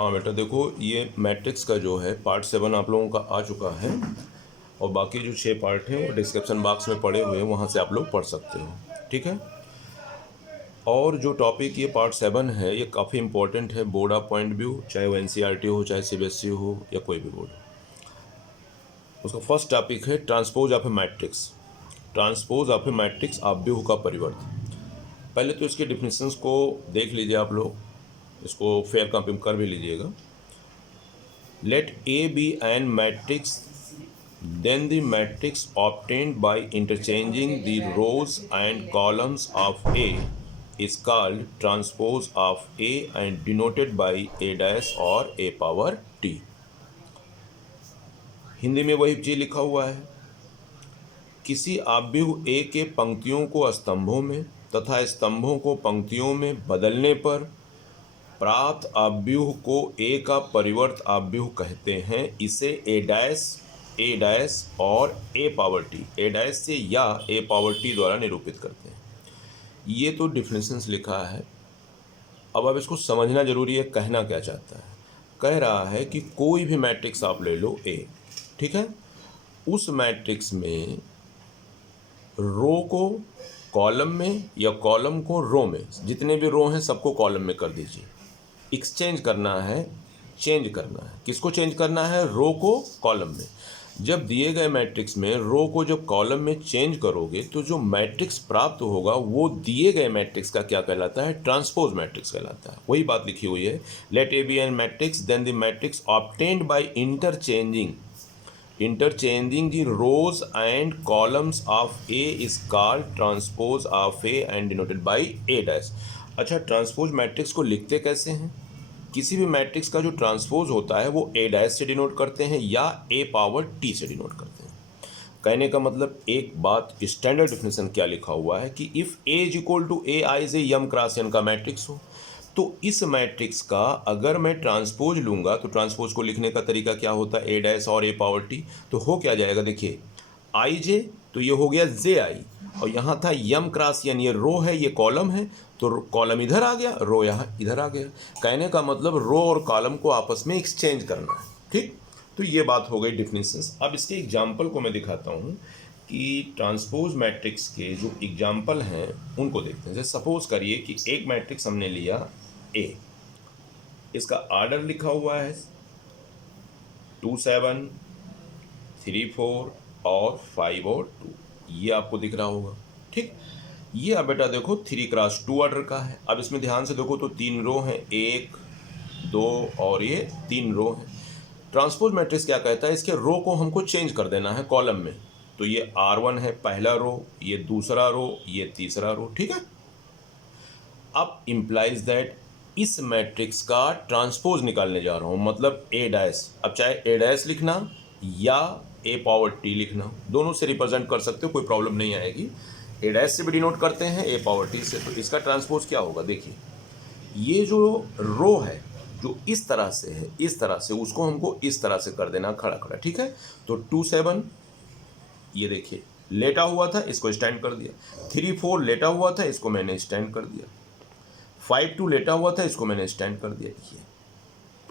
हाँ बेटा देखो, ये मैट्रिक्स का जो है पार्ट 7 आप लोगों का आ चुका है और बाकी जो 6 पार्ट हैं वो डिस्क्रिप्शन बॉक्स में पड़े हुए हैं, वहाँ से आप लोग पढ़ सकते हो। ठीक है। और जो टॉपिक ये पार्ट 7 है ये काफ़ी इंपॉर्टेंट है बोर्ड ऑफ पॉइंट व्यू, चाहे वो एनसीईआरटी हो, चाहे सीबीएसई हो या कोई भी बोर्ड। उसका फर्स्ट टॉपिक है transpose of A matrix. Transpose of A matrix आव्यूह का परिवर्त। पहले तो इसके डिफिनेशंस को देख लीजिए आप लोग, इसको फेयर कॉपी कर भी लीजिएगा। Let A be an matrix, then the matrix obtained by interchanging the rows and columns of A is called transpose of A and denoted by A dash or A power T। Hindi में वही चीज लिखा हुआ है। किसी आव्यूह A के पंक्तियों को स्तंभों में तथा स्तंभों को पंक्तियों में बदलने पर प्राप्त आव्यूह को A का परिवर्त आव्यूह कहते हैं। इसे ए डैश और ए पावर टी, ए डैश से या ए पावर टी द्वारा निरूपित करते हैं। ये तो डिफिनेशंस लिखा है। अब इसको समझना जरूरी है, कहना क्या चाहता है। कह रहा है कि कोई भी मैट्रिक्स आप ले लो ए, ठीक है, उस मैट्रिक्स में रो को कॉलम में या कॉलम को रो में, जितने भी रो हैं सबको कॉलम में कर दीजिए। एक्सचेंज करना है, चेंज करना है। किसको चेंज करना है? रो को कॉलम में। जब दिए गए मैट्रिक्स में रो को जब कॉलम में चेंज करोगे तो जो मैट्रिक्स प्राप्त होगा वो दिए गए मैट्रिक्स का क्या कहलाता है? ट्रांसपोज मैट्रिक्स कहलाता है। वही बात लिखी हुई है, let A be an matrix then the matrix obtained by interchanging the rows and columns of A is called transpose of A and denoted by A dash। अच्छा, ट्रांसपोज मैट्रिक्स को लिखते कैसे हैं? किसी भी मैट्रिक्स का जो ट्रांसपोज होता है वो ए डैश से डिनोट करते हैं या ए पावर टी से डिनोट करते हैं। कहने का मतलब, एक बात स्टैंडर्ड डिफिनेशन क्या लिखा हुआ है कि if A is equal to A I से यम क्रॉस एन का मैट्रिक्स हो, तो इस मैट्रिक्स का अगर मैं ट्रांसपोज लूँगा तो ट्रांसपोज को लिखने का तरीका क्या होता है? ए डैश और ए पावर टी। तो हो क्या जाएगा? देखिए, आई जे तो ये हो गया जे आई, और यहाँ था यम क्रॉस एन, ये रो है, ये कॉलम है, तो कॉलम इधर आ गया, रो यहाँ इधर आ गया। कहने का मतलब रो और कॉलम को आपस में एक्सचेंज करना है। ठीक, तो ये बात हो गई डिफिनेशंस। अब इसके एग्जाम्पल को मैं दिखाता हूँ कि ट्रांसपोज मैट्रिक्स के जो एग्जाम्पल हैं उनको देखते हैं। जैसे सपोज करिए कि एक मैट्रिक्स हमने लिया ए, इसका ऑर्डर लिखा हुआ है 2 7 3 4 और 5 और 2, ये आपको दिख रहा होगा। ठीक, ये अब बेटा देखो 3x2 ऑर्डर का है। अब इसमें ध्यान से देखो तो 3 रो हैं, 1 2 और ये 3 रो हैं। ट्रांसपोज मैट्रिक्स क्या कहता है? इसके रो को हमको चेंज कर देना है कॉलम में। तो ये R1 है पहला रो, ये दूसरा रो, ये तीसरा रो। ठीक है, अब इम्प्लाइज दैट इस मैट्रिक्स का ट्रांसपोज निकालने जा रहा हूँ, मतलब ए डैश। अब चाहे ए डैश लिखना या ए पावर टी लिखना, दोनों से रिप्रेजेंट कर सकते हो, कोई प्रॉब्लम नहीं आएगी। ए डैश से भी डिनोट करते हैं, ए पावर टी से। तो इसका ट्रांसपोज क्या होगा? देखिए, ये जो रो है जो इस तरह से है, इस तरह से, उसको हमको इस तरह से कर देना खड़ा खड़ा। ठीक है, तो 2 7 ये देखिए लेटा हुआ था, इसको स्टैंड कर दिया। 3 4 लेटा हुआ था, इसको मैंने स्टैंड कर दिया। 5 2 लेटा हुआ था, इसको मैंने स्टैंड कर दिया।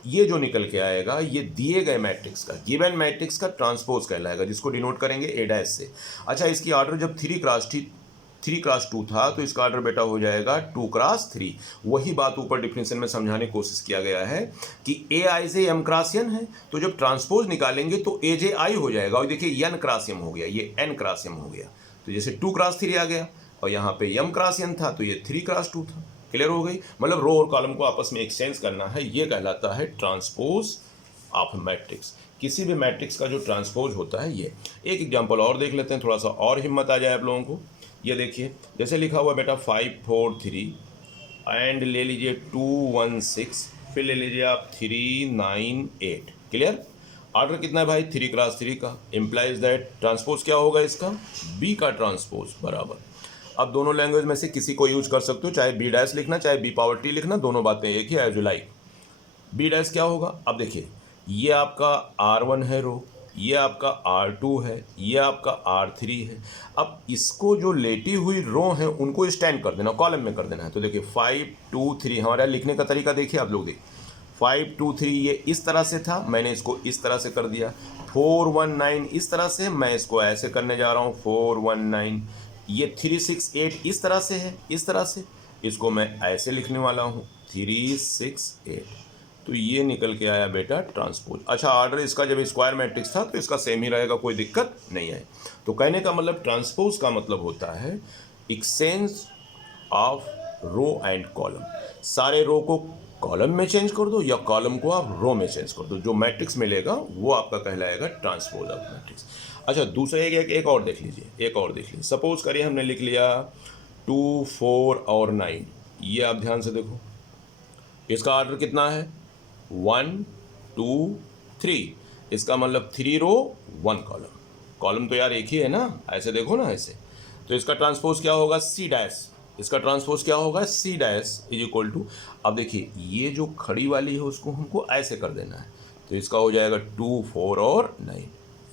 ये जो निकल के आएगा ये दिए गए मैट्रिक्स का, गिवन मैट्रिक्स का ट्रांसपोज कहलाएगा, जिसको डिनोट करेंगे ए डैश से। अच्छा, इसकी ऑर्डर जब 3x2 था तो इसका ऑर्डर बेटा हो जाएगा 2x3। वही बात ऊपर डिफिनेशन में समझाने की कोशिश किया गया है कि ए आई से एम क्रॉस एन है, तो जब ट्रांसपोज निकालेंगे तो ए जे आई हो जाएगा। और देखिए एन क्रॉस एम हो गया, ये एन क्रॉस एम हो गया। तो जैसे 2x3 आ गया और यहाँ पे एम क्रॉस एन था तो ये 3x2 था। क्लियर हो गई? मतलब रो और कॉलम को आपस में एक्सचेंज करना है, ये कहलाता है ट्रांसपोज ऑफ मैट्रिक्स। किसी भी मैट्रिक्स का जो ट्रांसपोज होता है ये। एक एग्जांपल और देख लेते हैं, थोड़ा सा और हिम्मत आ जाए आप लोगों को। ये देखिए, जैसे लिखा हुआ बेटा 5 4 3 एंड ले लीजिए 2 1 6, फिर ले लीजिए आप 3 9 8। क्लियर? ऑर्डर कितना है भाई? 3x3 का। इम्प्लाइज दैट ट्रांसपोज क्या होगा इसका? बी का ट्रांसपोज बराबर। अब दोनों लैंग्वेज में से किसी को यूज कर सकते हो, चाहे बी डैश लिखना चाहे बी पावर टी लिखना, दोनों बातें एक ही, as you like. B dash क्या होगा? अब देखिए, ये आपका R1 है रो, ये आपका R2 है, ये आपका R3 है। अब इसको जो लेटी हुई रो हैं उनको स्टैंड कर देना, कॉलम में कर देना है। तो देखिए 5 2 3, हमारा लिखने का तरीका देखिए आप लोग। देखिए 5 2 3 ये इस तरह से था, मैंने इसको इस तरह से कर दिया। 419 इस तरह से, मैं इसको ऐसे करने जा रहा हूँ 419। ये 368 इस तरह से है, इस तरह से, इसको मैं ऐसे लिखने वाला हूँ 368। तो ये निकल के आया बेटा ट्रांसपोज। अच्छा, ऑर्डर इसका जब स्क्वायर मैट्रिक्स था तो इसका सेम ही रहेगा, कोई दिक्कत नहीं है। तो कहने का मतलब ट्रांसपोज का मतलब होता है exchange of row and column. सारे रो को कॉलम में चेंज कर दो या कॉलम को आप रो में चेंज कर दो, जो मैट्रिक्स मिलेगा वो आपका कहलाएगा ट्रांसपोज ऑफ मैट्रिक्स। अच्छा, दूसरा एक और देख लीजिए, एक और देख लीजिए। सपोज करिए हमने लिख लिया 2 4 और 9। ये आप ध्यान से देखो, इसका ऑर्डर कितना है 1 2 3। इसका मतलब 3 रो 1 कॉलम। कॉलम तो यार एक ही है ना, ऐसे देखो ना ऐसे। तो इसका ट्रांसपोज क्या होगा सी डैश। इसका ट्रांसपोज क्या होगा C dash is equal to, अब देखिए ये जो खड़ी वाली है उसको हमको ऐसे कर देना है, तो इसका हो जाएगा 2 4 और 9।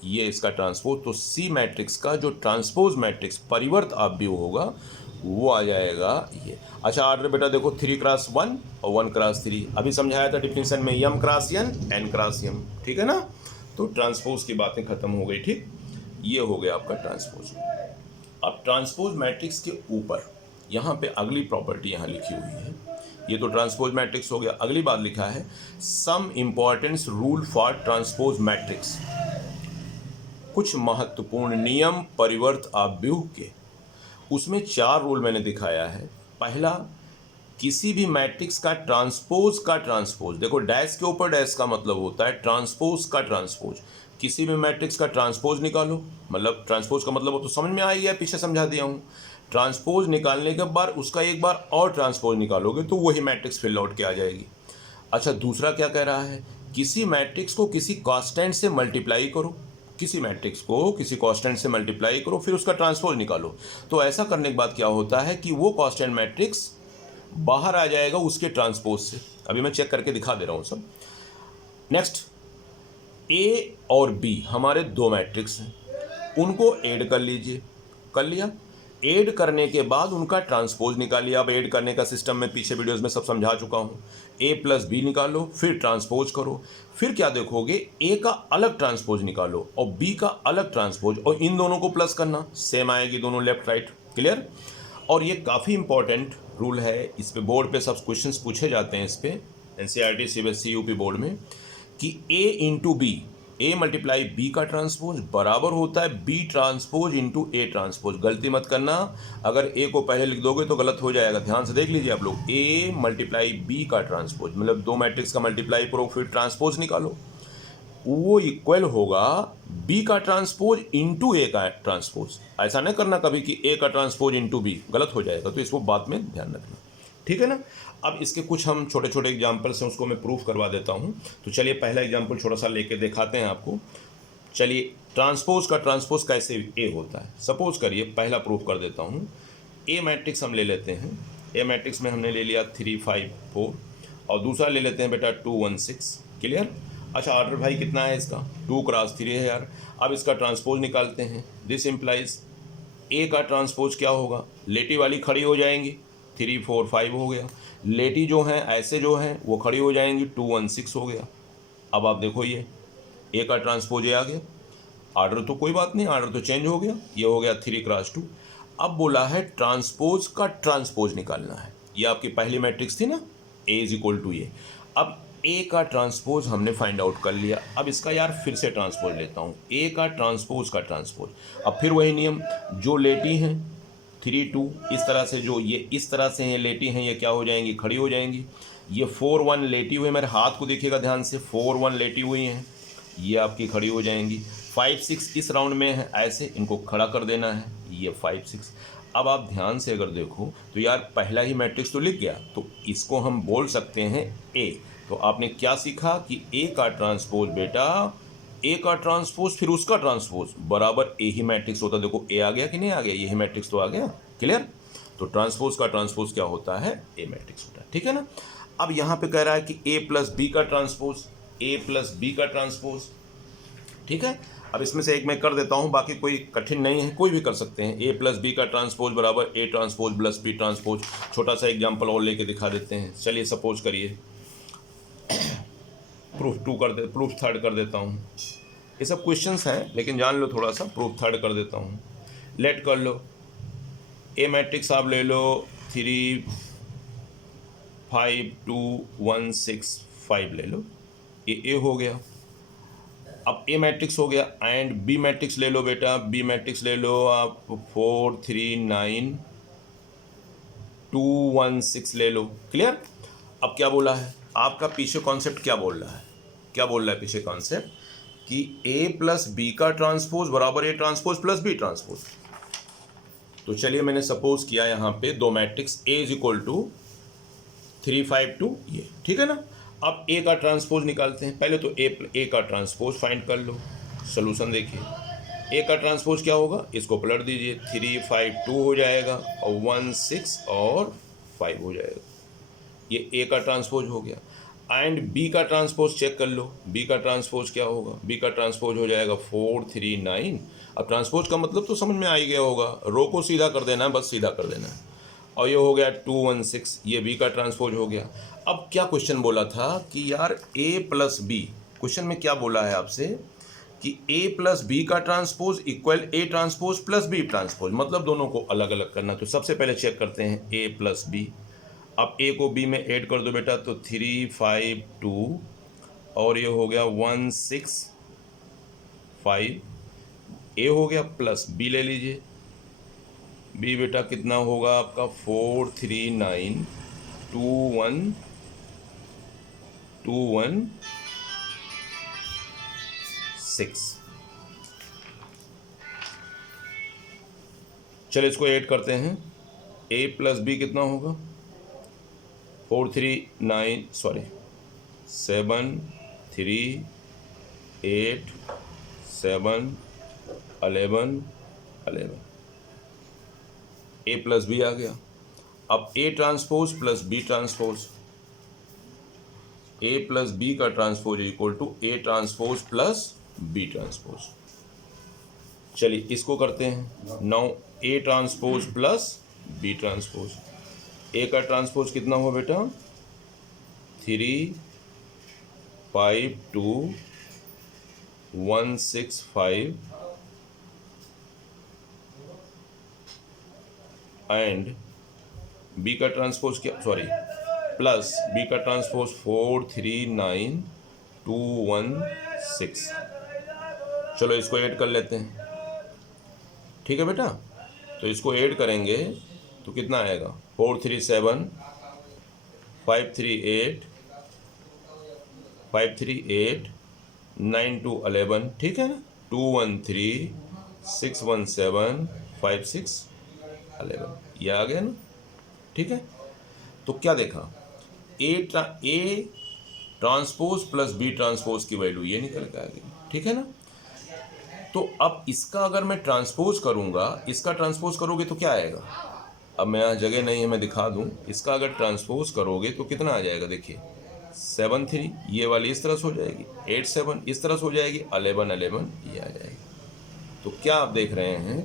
ये इसका ट्रांसपोज। तो सी मैट्रिक्स का जो ट्रांसपोज मैट्रिक्स परिवर्त आव्यूह होगा वो आ जाएगा ये। अच्छा, ऑर्डर बेटा देखो 3 क्रॉस 1 और 1 क्रॉस 3। अभी समझाया था डिफिनेशन में m cross n cross m, ठीक है ना। तो ट्रांसपोज की बातें खत्म हो गई, ठीक। ये हो गया आपका ट्रांसपोज। अब ट्रांसपोज मैट्रिक्स के ऊपर यहाँ पे अगली प्रॉपर्टी यहाँ लिखी हुई है। ये तो ट्रांसपोज मैट्रिक्स हो गया। अगली बात लिखा है some importance rule for transpose matrix. कुछ महत्वपूर्ण नियम परिवर्त आव्यूह के। उसमें 4 रूल मैंने दिखाया है। पहला, किसी भी मैट्रिक्स का ट्रांसपोज, देखो डैश के ऊपर डैश का मतलब होता है ट्रांसपोज का ट्रांसपोज। किसी भी मैट्रिक्स का ट्रांसपोज निकालो, मतलब ट्रांसपोज का मतलब वो तो समझ में आ गया, पीछे समझा दिया हूँ। ट्रांसपोज निकालने के बाद उसका एक बार और ट्रांसपोज निकालोगे तो वही मैट्रिक्स फिर लौट के आ जाएगी। अच्छा, दूसरा क्या कह रहा है, किसी मैट्रिक्स को किसी कांस्टेंट से मल्टीप्लाई करो। किसी मैट्रिक्स को किसी कांस्टेंट से मल्टीप्लाई करो, फिर उसका ट्रांसपोज निकालो। तो ऐसा करने के बाद क्या होता है कि वो कांस्टेंट मैट्रिक्स बाहर आ जाएगा उसके ट्रांसपोज से। अभी मैं चेक करके दिखा दे रहा हूँ सब। नेक्स्ट, ए और बी हमारे 2 मैट्रिक्स हैं, उनको ऐड कर लीजिए। कर लिया, ऐड करने के बाद उनका ट्रांसपोज निकालिए। अब ऐड करने का सिस्टम मैं पीछे वीडियोस में सब समझा चुका हूँ। ए प्लस बी निकालो, फिर ट्रांसपोज करो। फिर क्या देखोगे, ए का अलग ट्रांसपोज निकालो और बी का अलग ट्रांसपोज, और इन दोनों को प्लस करना, सेम आएगी दोनों लेफ्ट राइट। क्लियर। और ये काफ़ी इंपॉर्टेंट रूल है, इस पे बोर्ड पे सब क्वेश्चंस पूछे जाते हैं इस पे, एनसीईआरटी सीबीएसई यूपी बोर्ड में, कि A into B, A multiply B का ट्रांसपोज बराबर होता है B transpose into A transpose. गलती मत करना, अगर ए को पहले लिख दोगे तो गलत हो जाएगा। ध्यान से देख लीजिए आप लोग, ए मल्टीप्लाई बी का ट्रांसपोज मतलब 2 मैट्रिक्स का मल्टीप्लाई करो फिर ट्रांसपोज निकालो, वो इक्वल होगा बी का ट्रांसपोज इंटू ए का ट्रांसपोज। ऐसा नहीं करना कभी कि ए का ट्रांसपोज इंटू बी, गलत हो जाएगा। तो इसको बाद में ध्यान रखना, ठीक है ना। अब इसके कुछ हम छोटे छोटे एग्जाम्पल्स हैं, उसको मैं प्रूफ करवा देता हूँ। तो चलिए पहला एग्जाम्पल छोटा सा लेके दिखाते हैं आपको। चलिए, ट्रांसपोज का ट्रांसपोज कैसे ए होता है, सपोज करिए पहला प्रूफ कर देता हूँ। ए मैट्रिक्स हम ले लेते हैं। ए मैट्रिक्स में हमने ले लिया 3 5 4 और दूसरा ले लेते हैं बेटा 2 1 6। क्लियर। अच्छा, ऑर्डर भाई कितना है इसका, 2 क्रॉस 3 है यार। अब इसका ट्रांसपोज निकालते हैं। दिस इम्प्लाइज ए का ट्रांसपोज क्या होगा, लेटी वाली खड़ी हो जाएंगी, 3 4 5 हो गया। लेटी जो हैं ऐसे जो हैं वो खड़ी हो जाएंगी, 2 1 6 हो गया। अब आप देखो ये ए का ट्रांसपोज आ गया। ऑर्डर तो कोई बात नहीं, ऑर्डर तो चेंज हो गया, ये हो गया 3 क्रॉस 2। अब बोला है ट्रांसपोज का ट्रांसपोज निकालना है। ये आपकी पहली मैट्रिक्स थी ना, ए इज इक्वल टू ए। अब ए का ट्रांसपोज हमने फाइंड आउट कर लिया। अब इसका यार फिर से ट्रांसपोज लेता हूँ, ए का ट्रांसपोज का ट्रांसपोज। अब फिर वही नियम, जो लेटी हैं 3 2 इस तरह से, जो ये इस तरह से हैं लेटी हैं, ये क्या हो जाएंगी, खड़ी हो जाएंगी। ये 4 1 लेटी हुई, मेरे हाथ को देखिएगा ध्यान से, 4 1 लेटी हुई हैं, ये आपकी खड़ी हो जाएंगी। 5 6 इस राउंड में है, ऐसे इनको खड़ा कर देना है, ये 5 6। अब आप ध्यान से अगर देखो तो यार पहला ही मैट्रिक्स तो लिख गया, तो इसको हम बोल सकते हैं ए। तो आपने क्या सीखा कि ए का ट्रांसपोज बेटा, ए का ट्रांसपोज फिर उसका ट्रांसपोज बराबर ए ही मैट्रिक्स होता है। देखो ए आ गया कि नहीं आ गया, यही मैट्रिक्स तो आ गया। क्लियर। तो ट्रांसपोज का ट्रांसपोज क्या होता है, ए मैट्रिक्स होता है, ठीक है ना। अब यहाँ पे कह रहा है कि ए प्लस बी का ट्रांसपोज, ए प्लस बी का ट्रांसपोज, ठीक है। अब इसमें से एक मैं कर देता हूँ, बाकी कोई कठिन नहीं है, कोई भी कर सकते हैं। ए प्लस बी का ट्रांसपोज बराबर A transpose plus B transpose. छोटा सा एग्जाम्पल और लेके दिखा देते हैं। चलिए सपोज करिए प्रूफ थर्ड कर देता हूँ। ये सब क्वेश्चंस हैं लेकिन जान लो थोड़ा सा, प्रूफ थर्ड कर देता हूँ। लेट कर लो, ए मैट्रिक्स आप ले लो 3 5 2 1 6 5 ले लो, ये ए हो गया। अब ए मैट्रिक्स हो गया, एंड बी मैट्रिक्स ले लो बेटा, बी मैट्रिक्स ले लो आप 4 3 9 2 1 6 ले लो। क्लियर? अब क्या बोला है आपका पीछे कॉन्सेप्ट, क्या बोल रहा है, क्या बोल रहा है पीछे कॉन्सेप्ट कि ए प्लस बी का ट्रांसपोज बराबर A transpose plus B transpose. तो चलिए मैंने सपोज किया यहाँ पे दो matrix A is equal to 3 5 2, ये ठीक है ना। अब ए का ट्रांसपोज निकालते हैं। पहले तो ए का ट्रांसपोज फाइंड कर लो। सोल्यूशन देखिए, ए का ट्रांसपोज क्या होगा, इसको पलट दीजिए, 3 5 2 हो जाएगा और 1 6 और 5 हो जाएगा। ये ए का ट्रांसपोज हो गया। एंड बी का ट्रांसपोज चेक कर लो, बी का ट्रांसपोज क्या होगा, बी का ट्रांसपोज हो जाएगा 4 3 9। अब ट्रांसपोज का मतलब तो समझ में आ ही गया होगा, रो को सीधा कर देना है, बस सीधा कर देना है। और ये हो गया 2 1 6, ये बी का ट्रांसपोज हो गया। अब क्या क्वेश्चन बोला था कि यार ए प्लस बी, क्वेश्चन में क्या बोला है आपसे कि ए प्लस बी का transpose equal A transpose plus B transpose, मतलब दोनों को अलग अलग करना। तो सबसे पहले चेक करते हैं ए प्लस बी। अब ए को बी में ऐड कर दो बेटा, तो 3 5 2 और ये हो गया 1 6 5, ए हो गया प्लस बी ले लीजिए। बी बेटा कितना होगा आपका 4 3 9 2 1 2 1 6। चलिए इसको ऐड करते हैं, ए प्लस बी कितना होगा 4 3 9 सॉरी 7 3 8 7 11 11, ए प्लस बी आ गया। अब A transpose plus B transpose, A plus B का transpose equal to A transpose plus B transpose. चलिए इसको करते हैं। Now A transpose plus B transpose, A का ट्रांसपोज कितना हुआ बेटा 3 5 2 1 6 5 एंड बी का ट्रांसपोज क्या, सॉरी प्लस बी का ट्रांसपोज 4 3 9 2 1 6। चलो इसको ऐड कर लेते हैं, ठीक है बेटा। तो इसको ऐड करेंगे तो कितना आएगा 4 3 7 5 3 8 5 3 8 9 2 11, ठीक है ना। 2 1 3 6 1 7 5 6 11, ये आ गया ना, ठीक है। तो क्या देखा, A transpose plus B transpose की वैल्यू ये निकल के आ गई, ठीक है ना। तो अब इसका अगर मैं ट्रांसपोज करूंगा, इसका ट्रांसपोज करोगे तो क्या आएगा, अब मैं यहाँ जगह नहीं है मैं दिखा दूं, इसका अगर ट्रांसपोज करोगे तो कितना आ जाएगा, देखिए 7 3 ये वाली इस तरह से हो जाएगी, 8 7 इस तरह से हो जाएगी, 11 11 ये आ जाएगी। तो क्या आप देख रहे हैं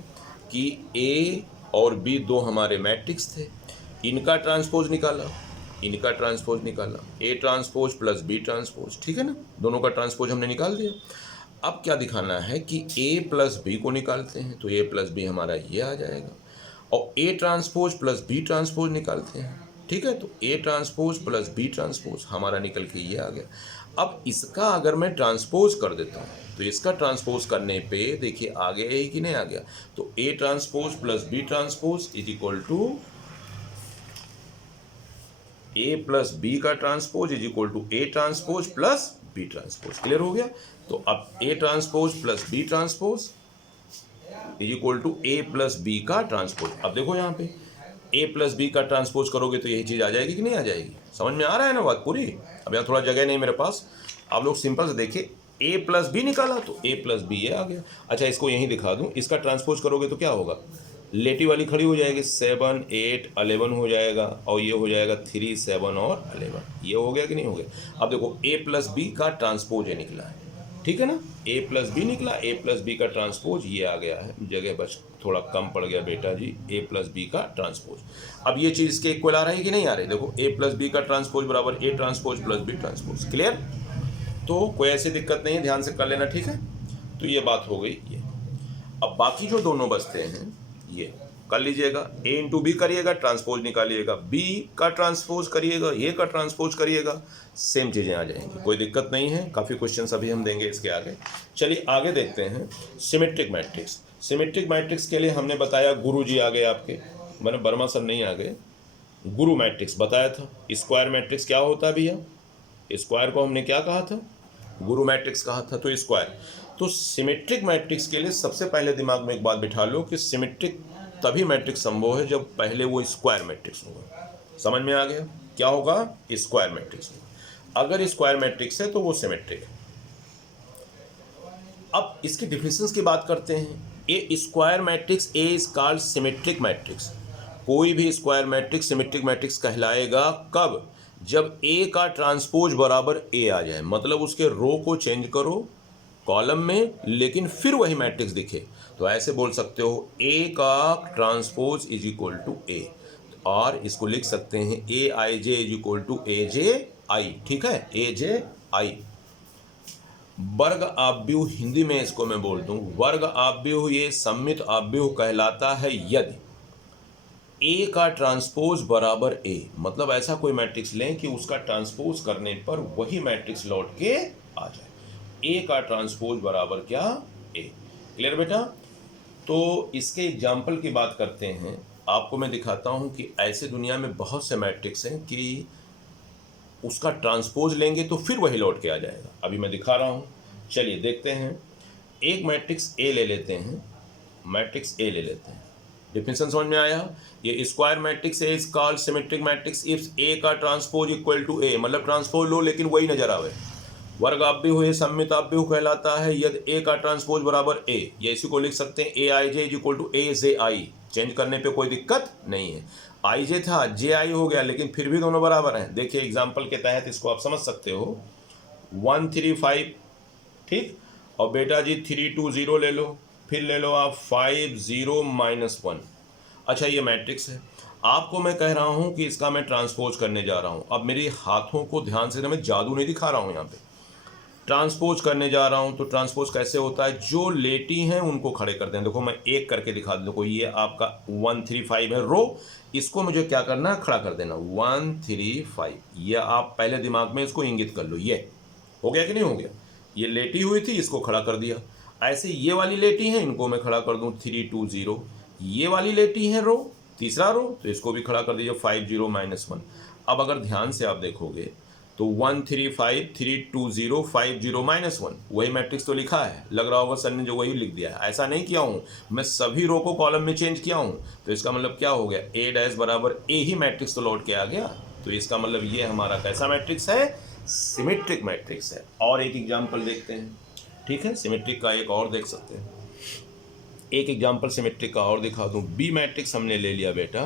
कि ए और बी दो हमारे मैट्रिक्स थे, इनका ट्रांसपोज निकाला, इनका ट्रांसपोज निकाला, A transpose plus B transpose, ठीक है ना, दोनों का ट्रांसपोज हमने निकाल दिया। अब क्या दिखाना है कि ए प्लस बी को निकालते हैं, तो ए प्लस बी हमारा ये आ जाएगा, और A transpose plus B transpose निकालते हैं, ठीक है, तो A transpose plus B transpose हमारा निकल के ये आ गया। अब इसका अगर मैं ट्रांसपोज कर देता हूँ तो इसका ट्रांसपोज करने पे देखिए आ गया है कि नहीं आ गया, तो A transpose plus B transpose is equal to A plus B का transpose is equal to A transpose plus B transpose. Clear हो गया। तो अब A transpose plus B transpose is equal to A plus B का transpose. अब देखो यहाँ पे ए प्लस बी का ट्रांसपोज करोगे तो यही चीज़ आ जाएगी कि नहीं आ जाएगी, समझ में आ रहा है ना बात पूरी। अब यहाँ थोड़ा जगह नहीं मेरे पास, आप लोग सिंपल से देखिए, ए प्लस बी निकाला तो ए प्लस बी ये आ गया। अच्छा इसको यहीं दिखा दूँ, इसका ट्रांसपोज करोगे तो क्या होगा, लेटी वाली खड़ी हो जाएगी, 7 8 11 हो जाएगा, और ये हो जाएगा 3 7 और 11, ये हो गया कि नहीं हो गया। अब देखो ए प्लस बी का ट्रांसपोज ये निकला है, ठीक है ना, ए प्लस बी निकला, ए प्लस बी का ट्रांसपोज ये आ गया है, जगह बस थोड़ा कम पड़ गया बेटा जी, ए प्लस बी का ट्रांसपोज। अब ये चीज़ इसके इक्वल आ रही है कि नहीं आ रही, देखो ए प्लस बी का ट्रांसपोज बराबर A transpose plus B transpose. Clear. तो कोई ऐसी दिक्कत नहीं है, ध्यान से कर लेना, ठीक है। तो ये बात हो गई ये। अब बाकी जो दोनों बचते हैं ये कर लीजिएगा, ए इंटू बी करिएगा, ट्रांसपोज निकालिएगा, बी का ट्रांसपोज करिएगा, ए का ट्रांसपोज करिएगा, सेम चीज़ें आ जाएंगी, कोई दिक्कत नहीं है। काफ़ी क्वेश्चंस अभी हम देंगे इसके आगे। चलिए आगे देखते हैं सिमेट्रिक मैट्रिक्स। सिमेट्रिक मैट्रिक्स के लिए हमने बताया, गुरु जी आ गए आपके, मैंने वर्मा सर नहीं आ गए, गुरु मैट्रिक्स बताया था। स्क्वायर मैट्रिक्स क्या होता है भैया, स्क्वायर को हमने क्या कहा था, गुरु मैट्रिक्स कहा था, तो स्क्वायर। तो सिमेट्रिक मैट्रिक्स के लिए सबसे पहले दिमाग में एक बात बिठा लो कि सिमेट्रिक तभी मैट्रिक्स संभव है जब पहले वो स्क्वायर मैट्रिक्स होगा। समझ में आ गया, क्या होगा, स्क्वायर मैट्रिक्स होगा। अगर स्क्वायर मैट्रिक्स है तो वो सिमेट्रिक है। अब इसकी डिफिनेशंस की बात करते हैं। A square matrix A is called symmetric matrix. कोई भी स्क्वायर मैट्रिक्स सिमेट्रिक मैट्रिक्स कहलाएगा कब, जब ए का ट्रांसपोज बराबर ए आ जाए, मतलब उसके रो को चेंज करो कॉलम में लेकिन फिर वही मैट्रिक्स दिखे। तो ऐसे बोल सकते हो ए का ट्रांसपोज इज इक्वल टू ए, और इसको लिख सकते हैं A I J is equal to A J आई, ठीक है, ए जे आई। वर्ग आव्यूह, हिंदी में इसको मैं बोल दूं वर्ग आव्यूह, ये सम्मित आव्यूह कहलाता है यदि ए का ट्रांसपोज बराबर ए, मतलब ऐसा कोई मैट्रिक्स लें कि उसका ट्रांसपोज करने पर वही मैट्रिक्स लौट के आ जाए। ए का ट्रांसपोज बराबर क्या, ए। क्लियर बेटा। तो इसके एग्जाम्पल की बात करते हैं। आपको मैं दिखाता हूं कि ऐसे दुनिया में बहुत से मैट्रिक्स हैं कि उसका ट्रांसपोज लेंगे तो फिर वही लौट के आ जाएगा। अभी मैं दिखा रहा हूं, चलिए देखते हैं। एक मैट्रिक्स ए ले लेते हैं, मैट्रिक्स ए ले लेते हैं, डिफिनेशन समझ में आया। ये square matrix A is called symmetric matrix if A का ट्रांसपोज इक्वल टू ए, मतलब ट्रांसपोज लो लेकिन वही नजर आवे। वर्ग आव्यूह सम्मित आव्यूह कहलाता है यदि ए का ट्रांसपोज बराबर ए, ये इसी को लिख सकते हैं A I J is equal to A J I, change करने पे कोई दिक्कत नहीं है। आई जे था जे आई हो गया, लेकिन फिर भी दोनों बराबर हैं। देखिए एग्जाम्पल के तहत इसको आप समझ सकते हो, 1 3 5, ठीक, और बेटा जी 3 2 0 ले लो, फिर ले लो आप 5 0 -1। अच्छा ये मैट्रिक्स है, आपको मैं कह रहा हूँ कि इसका मैं ट्रांसपोज करने जा रहा हूँ। अब मेरे हाथों को ध्यान से, मैं जादू नहीं दिखा रहा हूँ यहाँ पे, ट्रांसपोज करने जा रहा हूँ। तो ट्रांसपोज कैसे होता है, जो लेटी हैं उनको खड़े कर दें। देखो मैं एक करके दिखा दूँ, देखो ये आपका 1 3 5 है रो, इसको मुझे क्या करना है, खड़ा कर देना 1 3 5। ये आप पहले दिमाग में इसको इंगित कर लो, ये हो गया कि नहीं हो गया। ये लेटी हुई थी, इसको खड़ा कर दिया। ऐसे ये वाली लेटी है, इनको मैं खड़ा कर दूँ 3 2 0। ये वाली लेटी है रो, तीसरा रो, तो इसको भी खड़ा कर दीजिए 5 0 -1। अब अगर ध्यान से आप देखोगे तो 1 3 5 3 2 0 5 0 -1, वही मैट्रिक्स तो लिखा है। लग रहा होगा सर ने जो वही लिख दिया है, ऐसा नहीं किया हूँ मैं, सभी रो को कॉलम में चेंज किया हूँ। तो इसका मतलब क्या हो गया, ए डैश बराबर ए ही मैट्रिक्स तो लौट के आ गया। तो इसका मतलब ये हमारा कैसा मैट्रिक्स है, सिमेट्रिक मैट्रिक्स है। और एक एग्जाम्पल देखते हैं, ठीक है, सिमेट्रिक का एक और देख सकते हैं। एक एग्जाम्पल सिमेट्रिक का और दिखा दूँ। बी मैट्रिक्स हमने ले लिया बेटा,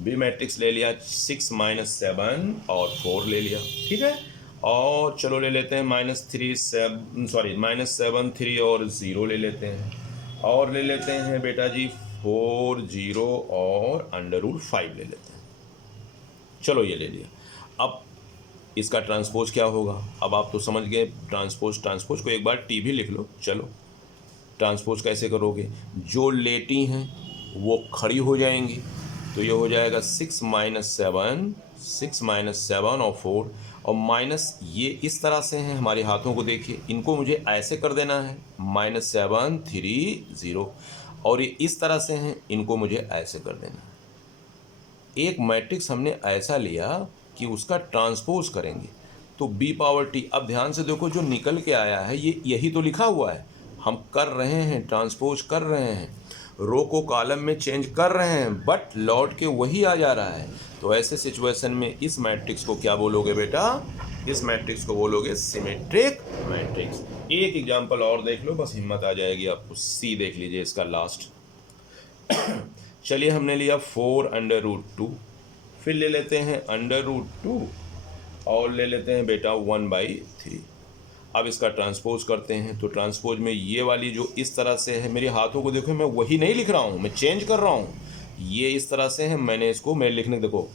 बी मैट्रिक्स ले लिया 6 -7 और 4 ले लिया, ठीक है। और चलो ले लेते हैं -7 3 और 0 ले लेते हैं, और ले लेते हैं बेटा जी 4 0 और √5 ले लेते हैं। चलो ये ले लिया। अब इसका ट्रांसपोज क्या होगा, अब आप तो समझ गए ट्रांसपोज को एक बार टी भी लिख लो। चलो ट्रांसपोज कैसे करोगे, जो लेटी हैं वो खड़ी हो जाएंगी, तो ये हो जाएगा 6 -7 और 4, और माइनस ये इस तरह से हैं हमारे हाथों को देखिए, इनको मुझे ऐसे कर देना है -7 3 0, और ये इस तरह से हैं, इनको मुझे ऐसे कर देना है। एक मैट्रिक्स हमने ऐसा लिया कि उसका ट्रांसपोज करेंगे तो b⁻t। अब ध्यान से देखो जो निकल के आया है ये यही तो लिखा हुआ है, हम कर रहे हैं ट्रांसपोज कर रहे हैं, रो को कॉलम में चेंज कर रहे हैं, बट लौट के वही आ जा रहा है। तो ऐसे सिचुएशन में इस मैट्रिक्स को क्या बोलोगे बेटा, इस मैट्रिक्स को बोलोगे सिमेट्रिक मैट्रिक्स। एक एग्जांपल और देख लो, बस हिम्मत आ जाएगी आपको। सी देख लीजिए इसका लास्ट। चलिए हमने लिया 4√2, फिर ले लेते हैं √2 और ले लेते हैं बेटा 1/3। अब इसका ट्रांसपोज करते हैं, तो ट्रांसपोज में ये वाली जो इस तरह से है, मेरे हाथों को देखो मैं वही नहीं लिख रहा हूँ, मैं चेंज कर रहा हूँ। ये इस तरह से है, मैंने इसको मेरे लिखने देखो,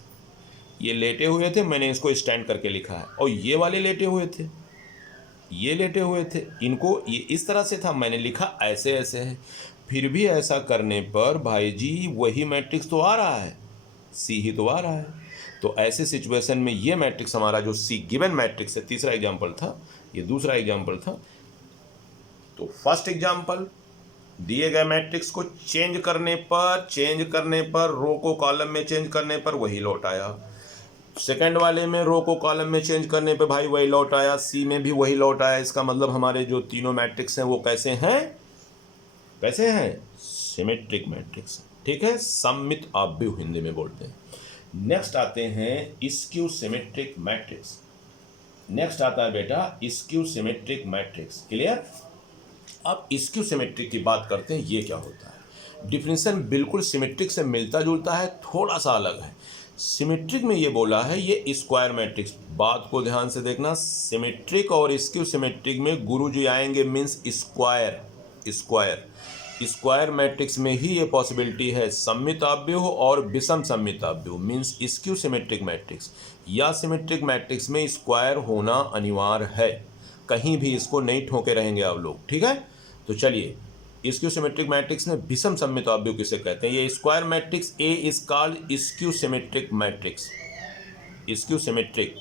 ये लेटे हुए थे, मैंने इसको स्टैंड करके लिखा है, और ये वाले लेटे हुए थे, ये लेटे हुए थे, इनको ये इस तरह से था, मैंने लिखा ऐसे ऐसे है। फिर भी ऐसा करने पर भाई जी वही मैट्रिक्स तो आ रहा है, सी ही तो आ रहा है। तो ऐसे सिचुएशन में ये मैट्रिक्स हमारा जो सी गिवन मैट्रिक्स है, तीसरा एग्जाम्पल था, ये दूसरा एग्जाम्पल था। तो फर्स्ट एग्जाम्पल, दिए गए मैट्रिक्स को चेंज करने पर रो को कॉलम में चेंज करने पर वही लौट आया। सेकंड वाले में रो को कॉलम में चेंज करने पे भाई वही लौट आया, सी में भी वही लौट आया। इसका मतलब हमारे जो तीनों मैट्रिक्स हैं वो कैसे हैं, कैसे हैं, सिमेट्रिक मैट्रिक्स। ठीक है, सममित आव्यूह हिंदी में बोलते हैं। नेक्स्ट आते हैं स्क्यू सिमेट्रिक मैट्रिक्स। नेक्स्ट आता है बेटा स्क्यू सिमेट्रिक मैट्रिक्स। क्लियर। अब स्क्यू सिमेट्रिक की बात करते हैं, ये क्या होता है। डिफिनेशन बिल्कुल सिमेट्रिक से मिलता जुलता है, थोड़ा सा अलग है। सिमेट्रिक में ये बोला है ये स्क्वायर मैट्रिक्स, बात को ध्यान से देखना। सिमेट्रिक और स्क्यू सिमेट्रिक में गुरुजी आएंगे means square. Square square matrix में ही ये पॉसिबिलिटी है सममित आव्यूह और विषम सममित आव्यूह मीन्स स्क्यू सिमेट्रिक मैट्रिक्स या सिमेट्रिक मैट्रिक्स में स्क्वायर होना अनिवार्य है। कहीं भी इसको नहीं ठोके रहेंगे आप लोग। ठीक है, तो चलिए स्क्यू सिमेट्रिक मैट्रिक्स में विषम सममित आव्यूह किसे कहते हैं। ये square matrix A is called skew symmetric matrix. Skew symmetric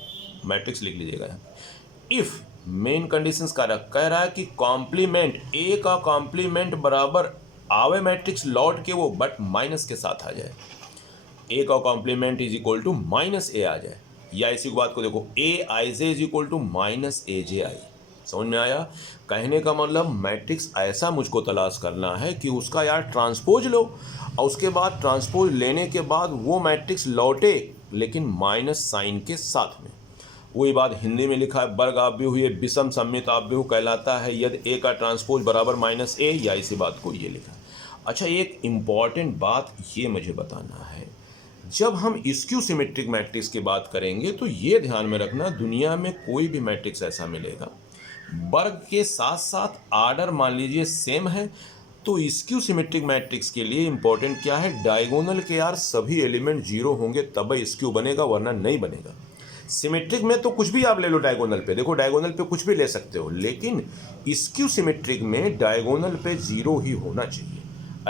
matrix लिख लीजिएगा। इफ मेन कंडीशंस का कह रहा है कि कॉम्प्लीमेंट ए का कॉम्प्लीमेंट बराबर आवे मैट्रिक्स लौट के वो बट माइनस के साथ आ जाए। ए का complement is equal to minus A आ जाए, या इसी बात को देखो A I J is equal to minus A J I. समझ में आया। कहने का मतलब मैट्रिक्स ऐसा मुझको तलाश करना है कि उसका यार ट्रांसपोज लो और उसके बाद ट्रांसपोज लेने के बाद वो मैट्रिक्स लौटे लेकिन माइनस साइन के साथ में। वही बात हिंदी में लिखा है वर्ग आव्यूह ये विषम सममित आव्यूह कहलाता है यदि ए का ट्रांसपोज बराबर माइनस ए, या इसी बात को ये लिखा। अच्छा, एक इम्पॉर्टेंट बात ये मुझे बताना है, जब हम स्क्यू सिमेट्रिक मैट्रिक्स की बात करेंगे तो ये ध्यान में रखना दुनिया में कोई भी मैट्रिक्स ऐसा मिलेगा वर्ग के साथ साथ आर्डर मान लीजिए सेम है, तो स्क्यू सिमेट्रिक मैट्रिक्स के लिए इंपॉर्टेंट क्या है, डायगोनल के यार सभी एलिमेंट जीरो होंगे तब स्क्यू बनेगा, वरना नहीं बनेगा। सिमेट्रिक में तो कुछ भी आप ले लो डायगोनल पे, देखो डायगोनल पे कुछ भी ले सकते हो, लेकिन स्क्यू सिमेट्रिक में डायगोनल पे जीरो ही होना चाहिए।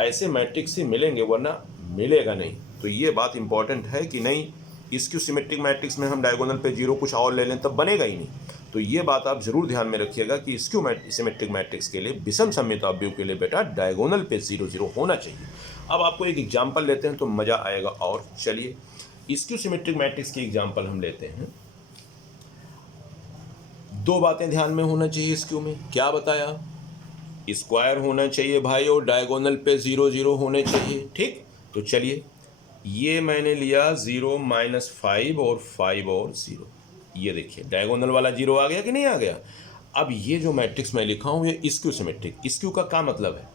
ऐसे मैट्रिक्स ही मिलेंगे वरना मिलेगा नहीं। तो ये बात इंपॉर्टेंट है कि नहीं स्क्यू सिमेट्रिक मैट्रिक्स में हम डायगोनल पे जीरो कुछ और ले लें तब बनेगा ही नहीं। तो ये बात आप जरूर ध्यान में रखिएगा कि स्क्यू सिमेट्रिक मैट्रिक्स के लिए विषम सममित आव्यूह के लिए बेटा डायगोनल पे जीरो जीरो होना चाहिए। अब आपको एक एग्जाम्पल लेते हैं तो मजा आएगा। और चलिए स्क्यू सिमेट्रिक मैट्रिक्स की एग्जाम्पल हम लेते हैं। दो बातें ध्यान में होना चाहिए स्क्यू में, क्या बताया, स्क्वायर होना चाहिए भाई और डायगोनल पे जीरो जीरो होने चाहिए। ठीक, तो चलिए ये मैंने लिया 0 -5 और 5 और 0, ये देखिए डायगोनल वाला जीरो आ गया कि नहीं आ गया। अब ये जो मैट्रिक्स मैं लिखा हूँ ये स्क्यू सिमेट्रिक। स्क्यू का क्या मतलब है,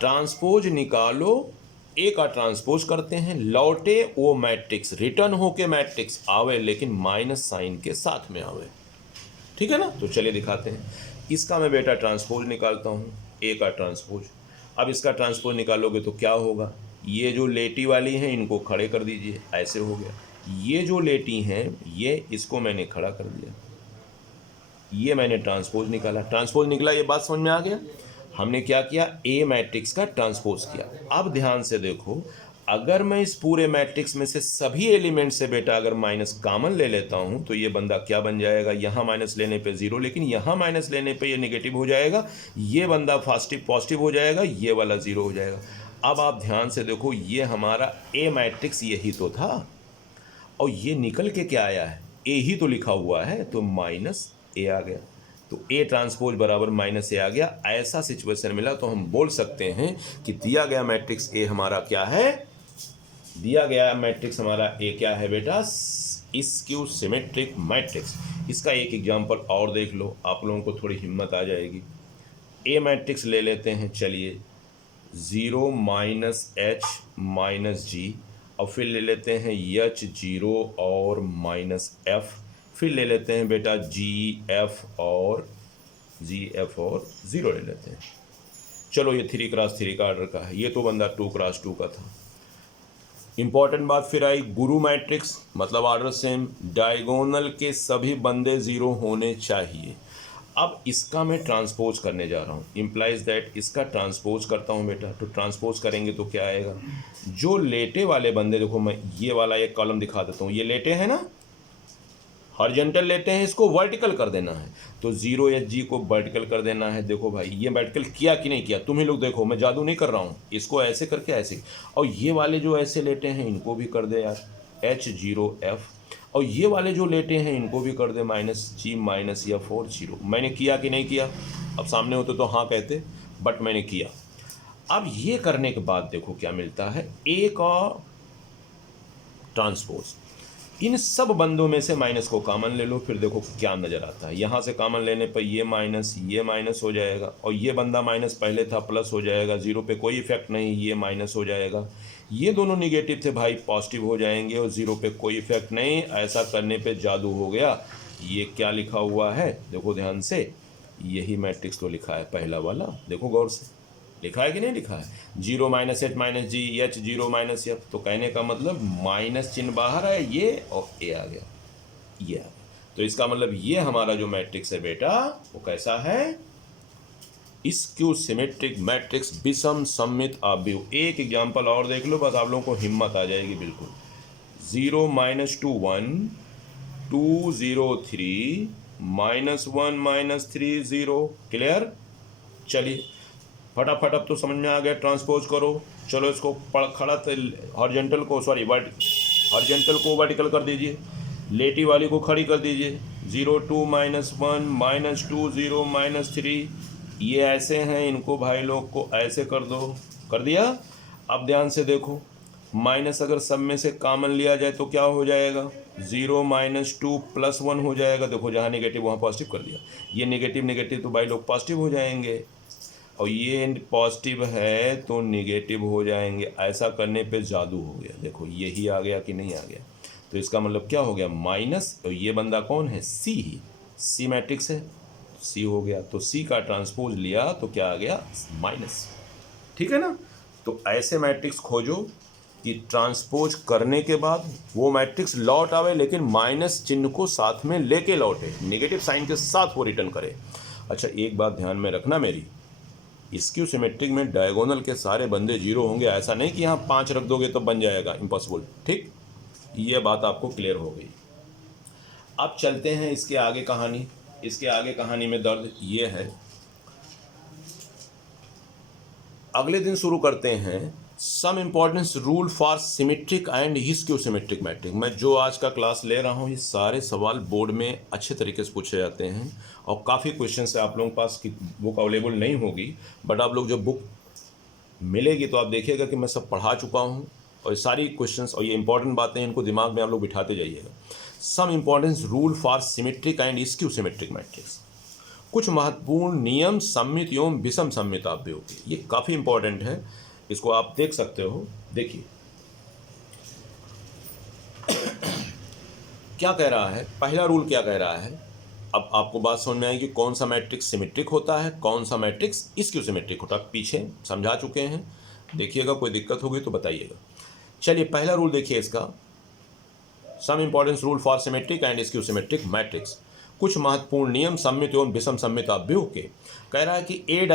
ट्रांसपोज निकालो, ए का ट्रांसपोज करते हैं, लौटे वो मैट्रिक्स रिटर्न होके मैट्रिक्स आवे लेकिन माइनस साइन के साथ में आवे। ठीक है ना, तो चलिए दिखाते हैं। इसका मैं बेटा ट्रांसपोज निकालता हूँ, ए का ट्रांसपोज। अब इसका ट्रांसपोज निकालोगे तो क्या होगा, ये जो लेटी वाली हैं इनको खड़े कर दीजिए, ऐसे हो गया। ये जो लेटी हैं ये इसको मैंने खड़ा कर दिया, ये मैंने ट्रांसपोज निकाला। ट्रांसपोज निकला, ये बात समझ में आ गया। हमने क्या किया, ए मैट्रिक्स का ट्रांसपोज किया। अब ध्यान से देखो, अगर मैं इस पूरे मैट्रिक्स में से सभी एलिमेंट से बेटा अगर माइनस कॉमन ले लेता हूं तो ये बंदा क्या बन जाएगा, यहाँ माइनस लेने पे जीरो, लेकिन यहाँ माइनस लेने पे ये नेगेटिव हो जाएगा, ये बंदा पॉजिटिव हो जाएगा, ये वाला जीरो हो जाएगा। अब आप ध्यान से देखो, ये हमारा ए मैट्रिक्स यही तो था और ये निकल के क्या आया है, ए ही तो लिखा हुआ है, तो माइनस ए आ गया। तो ए ट्रांसपोज बराबर माइनस ए आ गया। ऐसा सिचुएशन मिला तो हम बोल सकते हैं कि दिया गया मैट्रिक्स ए हमारा क्या है, दिया गया मैट्रिक्स हमारा ए क्या है बेटा, स्क्यू सिमेट्रिक मैट्रिक्स। इसका एक एग्जांपल और देख लो, आप लोगों को थोड़ी हिम्मत आ जाएगी। ए मैट्रिक्स ले लेते हैं, चलिए 0 -h -g, और फिर ले लेते हैं h 0 और -f, फिर ले लेते हैं बेटा gf और 0 ले लेते हैं। चलो ये 3x3 का ऑर्डर का है, ये तो बंदा 2x2 का था। इंपॉर्टेंट बात फिर आई, गुरु मैट्रिक्स मतलब ऑर्डर सेम, डायगोनल के सभी बंदे जीरो होने चाहिए। अब इसका मैं ट्रांसपोज करने जा रहा हूँ, इम्प्लाइज दैट इसका ट्रांसपोज करता हूँ बेटा। तो ट्रांसपोज करेंगे तो क्या आएगा, जो लेटे वाले बंदे, देखो मैं ये वाला एक कॉलम दिखा देता हूँ, ये लेटे हैं ना, हॉरिजॉन्टल लेटे हैं, इसको वर्टिकल कर देना है। तो 0HG को वर्टिकल कर देना है। देखो भाई ये वर्टिकल किया कि नहीं किया, तुम ही लोग देखो, मैं जादू नहीं कर रहा हूँ, इसको ऐसे करके ऐसे। और ये वाले जो ऐसे लेटे हैं इनको भी कर दे यार H0F, और ये वाले जो लेटे हैं इनको भी कर दे -G-F और 0। मैंने किया कि नहीं किया, अब सामने होते तो हाँ कहते, बट मैंने किया। अब ये करने के बाद देखो क्या मिलता है, एक और ट्रांसपोज, इन सब बंदों में से माइनस को कॉमन ले लो, फिर देखो क्या नज़र आता है। यहाँ से कॉमन लेने पर ये माइनस हो जाएगा, और ये बंदा माइनस पहले था प्लस हो जाएगा, 0 पे कोई इफेक्ट नहीं, ये माइनस हो जाएगा। ये दोनों निगेटिव थे भाई, पॉजिटिव हो जाएंगे, और 0 पे कोई इफेक्ट नहीं। ऐसा करने पे जादू हो गया। ये क्या लिखा हुआ है देखो ध्यान से, यही मैट्रिक्स तो लिखा है पहला वाला, देखो गौर से, लिखा है कि नहीं लिखा है, 0 -H-G H0 -F। तो कहने का मतलब माइनस चिन्ह बाहर है, ये और ए आ गया, ये आ गया। तो इसका मतलब ये हमारा जो मैट्रिक्स है बेटा वो कैसा है, स्क्यू सिमेट्रिक मैट्रिक्स, विषम सममित आव्यूह। एक एग्जांपल और देख लो, बस आप लोगों को हिम्मत आ जाएगी बिल्कुल। 0 -2 1 2 0 3 -1 -3 0। क्लियर, चलिए फटाफट अब तो समझ में आ गया, ट्रांसपोज करो। चलो इसको खड़ा हॉरिजॉन्टल को, सॉरी हॉरिजॉन्टल को वर्टिकल कर दीजिए, लेटी वाली को खड़ी कर दीजिए। 0 2 -1 -2 0 -3, ये ऐसे हैं, इनको भाई लोग को ऐसे कर दो, कर दिया। अब ध्यान से देखो, माइनस अगर सब में से कॉमन लिया जाए तो क्या हो जाएगा, 0 -2 +1 हो जाएगा। देखो जहाँ नेगेटिव वहाँ पॉजिटिव कर दिया, ये नेगेटिव नेगेटिव तो भाई लोग पॉजिटिव हो जाएंगे, और ये पॉजिटिव है तो निगेटिव हो जाएंगे। ऐसा करने पे जादू हो गया, देखो यही आ गया कि नहीं आ गया। तो इसका मतलब क्या हो गया, माइनस, और ये बंदा कौन है, सी ही, सी मैट्रिक्स है, सी हो गया। तो सी का ट्रांसपोज लिया तो क्या आ गया, माइनस। ठीक है ना। तो ऐसे मैट्रिक्स खोजो कि ट्रांसपोज करने के बाद वो मैट्रिक्स लौट आवे, लेकिन माइनस चिन्ह को साथ में लेके लौटे, नेगेटिव साइन के साथ वो रिटर्न करे। अच्छा एक बात ध्यान में रखना मेरी, स्क्यू सिमेट्रिक में डायगोनल के सारे बंदे 0 होंगे, ऐसा नहीं कि यहाँ 5 रख दोगे तो बन जाएगा, इम्पॉसिबल। ठीक, ये बात आपको क्लियर हो गई। अब चलते हैं इसके आगे कहानी। इसके आगे कहानी में दर्द ये है, अगले दिन शुरू करते हैं some importance rule for symmetric and skew symmetric matrix. मैं जो आज का क्लास ले रहा हूँ ये सारे सवाल बोर्ड में अच्छे तरीके से पूछे जाते हैं, और काफ़ी क्वेश्चन से आप लोगों के पास बुक अवेलेबल नहीं होगी, बट आप लोग जब बुक मिलेगी तो आप देखिएगा कि मैं सब पढ़ा चुका हूँ, और ये सारी क्वेश्चंस और ये इंपॉर्टेंट बातें हैं, इनको दिमाग में आप लोग बिठाते जाइएगा। Some importance rule for symmetric and skew symmetric matrix, कुछ महत्वपूर्ण नियम सममित एवं विषम सममित आव्यूह के। ये काफ़ी इंपॉर्टेंट है, इसको आप देख सकते हो। देखिए क्या कह रहा है, पहला रूल क्या कह रहा है। अब आपको बात समझ में आएगी कौन सा मैट्रिक्स सिमेट्रिक होता है, कौन सा मैट्रिक्स स्क्यू सिमेट्रिक होता है, पीछे समझा चुके हैं, देखिएगा, कोई दिक्कत होगी तो बताइएगा। चलिए पहला रूल देखिए इसका, some importance rule for symmetric and skew symmetric matrix, कुछ महत्वपूर्ण नियम सममित एवं विषम सममित आव्यूह के। कह रहा है कि A'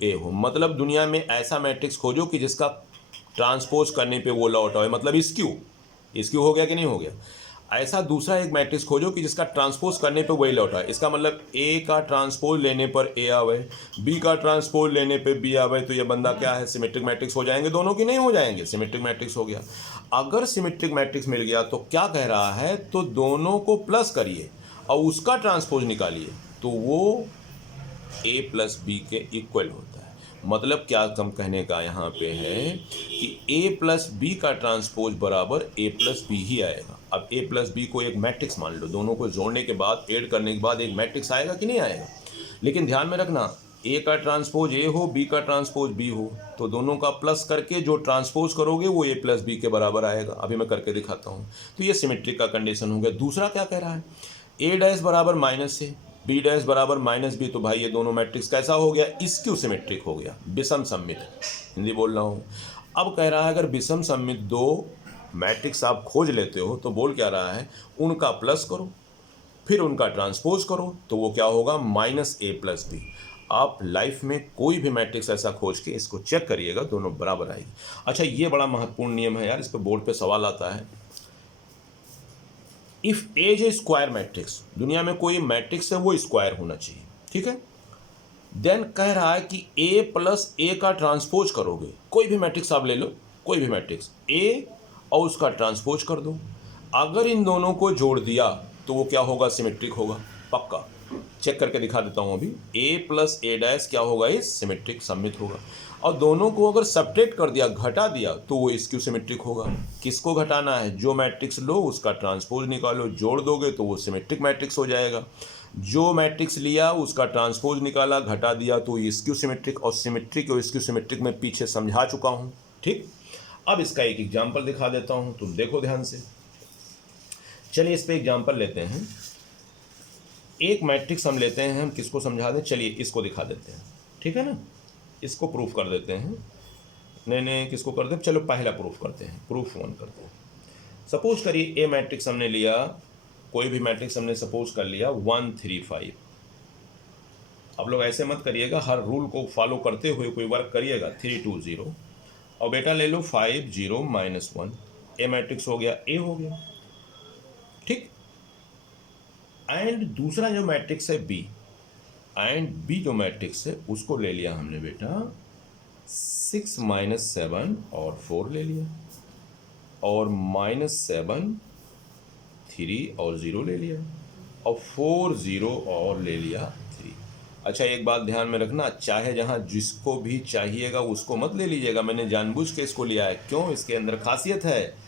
= A हो, मतलब दुनिया में ऐसा मैट्रिक्स खोजो कि जिसका ट्रांसपोज करने पे वो लौट आए, मतलब स्क्यू हो गया कि नहीं हो गया। ऐसा दूसरा एक मैट्रिक्स खोजो कि जिसका ट्रांसपोज करने पे वही लौट आए। इसका मतलब A का ट्रांसपोज लेने पर A आवे, B का ट्रांसपोज लेने पे B आवे, तो ये बंदा क्या है, सिमेट्रिक मैट्रिक्स हो जाएंगे, दोनों की नहीं हो जाएंगे, सिमेट्रिक मैट्रिक्स हो गया। अगर सिमेट्रिक मैट्रिक्स मिल गया तो क्या कह रहा है, तो दोनों को प्लस करिए और उसका ट्रांसपोज निकालिए, तो वो A + B के इक्वल होता है। मतलब क्या कम कहने का यहाँ पे है कि A + B का ट्रांसपोज बराबर A + B ही आएगा। अब A + B को एक मैट्रिक्स मान लो, दोनों को जोड़ने के बाद, ऐड करने के बाद एक मैट्रिक्स आएगा कि नहीं आएगा। लेकिन ध्यान में रखना, A का ट्रांसपोज A हो, B का ट्रांसपोज B हो, तो दोनों का प्लस करके जो ट्रांसपोज करोगे वो A + B के बराबर आएगा। अभी मैं करके दिखाता हूँ। तो ये सिमेट्रिक का कंडीशन हो गया। दूसरा क्या कह रहा है, A' बराबर -A, B' बराबर -B, तो भाई ये दोनों मैट्रिक्स कैसा हो गया, स्क्यू सिमेट्रिक हो गया, विषम सममित, हिंदी बोल रहा हूँ। अब कह रहा है अगर विषम सममित दो मैट्रिक्स आप खोज लेते हो तो बोल क्या रहा है, उनका प्लस करो, फिर उनका ट्रांसपोज करो तो वो क्या होगा, माइनस ए प्लस बी। आप लाइफ में कोई भी मैट्रिक्स ऐसा खोज के इसको चेक करिएगा, दोनों बराबर आएगी। अच्छा, ये बड़ा महत्वपूर्ण नियम है यार, इस पर बोर्ड पे सवाल आता है। If as a square matrix, दुनिया में कोई मैट्रिक्स है वो स्क्वायर होना चाहिए, ठीक है। देन कह रहा है कि ए प्लस ए का ट्रांसपोज करोगे, कोई भी मैट्रिक्स आप ले लो, कोई भी मैट्रिक्स ए और उसका ट्रांसपोज कर दो। अगर इन दोनों को जोड़ दिया तो वो क्या होगा, सिमेट्रिक होगा, पक्का। चेक करके दिखा देता हूँ अभी। ए प्लस ए डैश क्या होगा, ये सिमेट्रिक सम्मित होगा। और दोनों को अगर सब्ट्रैक्ट कर दिया, घटा दिया, तो वो स्क्यू सिमेट्रिक होगा। किसको घटाना है, जो मैट्रिक्स लो उसका ट्रांसपोज निकालो, जोड़ दोगे तो वो सिमेट्रिक मैट्रिक्स हो जाएगा। जो मैट्रिक्स लिया उसका ट्रांसपोज निकाला, घटा दिया, तो ये स्क्यू सिमेट्रिक। और सिमेट्रिक और स्क्यू सिमेट्रिक में पीछे समझा चुका हूँ, ठीक। अब इसका एक एग्जाम्पल दिखा देता हूँ, तुम देखो ध्यान से। चलिए इस पे एग्जाम्पल लेते हैं। एक मैट्रिक्स हम लेते हैं, हम किसको समझा दें, चलिए इसको दिखा देते हैं, ठीक है ना। इसको प्रूफ कर देते हैं। नहीं, किसको कर दें, चलो पहला प्रूफ करते हैं, प्रूफ 1 करते हैं। सपोज करिए ए मैट्रिक्स हमने लिया, कोई भी मैट्रिक्स हमने सपोज कर लिया 1 3 5। आप लोग ऐसे मत करिएगा, हर रूल को फॉलो करते हुए कोई वर्क करिएगा। 3 2 0 और बेटा ले लो 5 0 -1। ए मैट्रिक्स हो गया, ए हो गया, ठीक। एंड दूसरा जो मैट्रिक्स है बी, एंड बी जो मैट्रिक्स है उसको ले लिया हमने बेटा 6 -7 और 4 ले लिया, और -7 3 और 0 ले लिया, और 4 0 और ले लिया 3। अच्छा, एक बात ध्यान में रखना, चाहे जहाँ जिसको भी चाहिएगा उसको मत ले लीजिएगा। मैंने जानबूझ के इसको लिया है, क्यों, इसके अंदर खासियत है।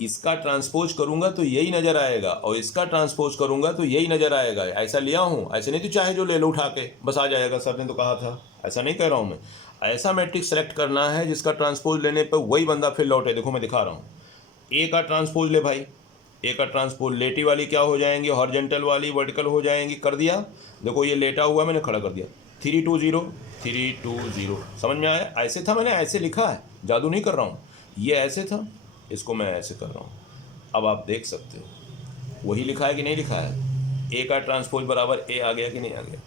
इसका ट्रांसपोज करूंगा तो यही नज़र आएगा, और इसका ट्रांसपोज करूंगा तो यही नज़र आएगा। ऐसा लिया हूँ, ऐसे नहीं तो चाहे जो ले लो उठा के बस आ जाएगा, सर ने तो कहा था, ऐसा नहीं कह रहा हूँ मैं। ऐसा मैट्रिक्स सेलेक्ट करना है जिसका ट्रांसपोज लेने पर वही बंदा फिर लौटे। देखो मैं दिखा रहा हूँ, ए का ट्रांसपोज ले भाई, ए का ट्रांसपोज, लेटी वाली क्या हो जाएंगी, हॉरिजॉन्टल वाली वर्टिकल हो जाएंगी, कर दिया। देखो ये लेटा हुआ मैंने खड़ा कर दिया, 3 2 0 3 2 0। समझ में आया, ऐसे था, मैंने ऐसे लिखा है, जादू नहीं कर रहा हूँ, ये ऐसे था, इसको मैं ऐसे कर रहा हूँ। अब आप देख सकते हो वही लिखा है कि नहीं लिखा है, ए का ट्रांसपोज बराबर ए आ गया कि नहीं आ गया,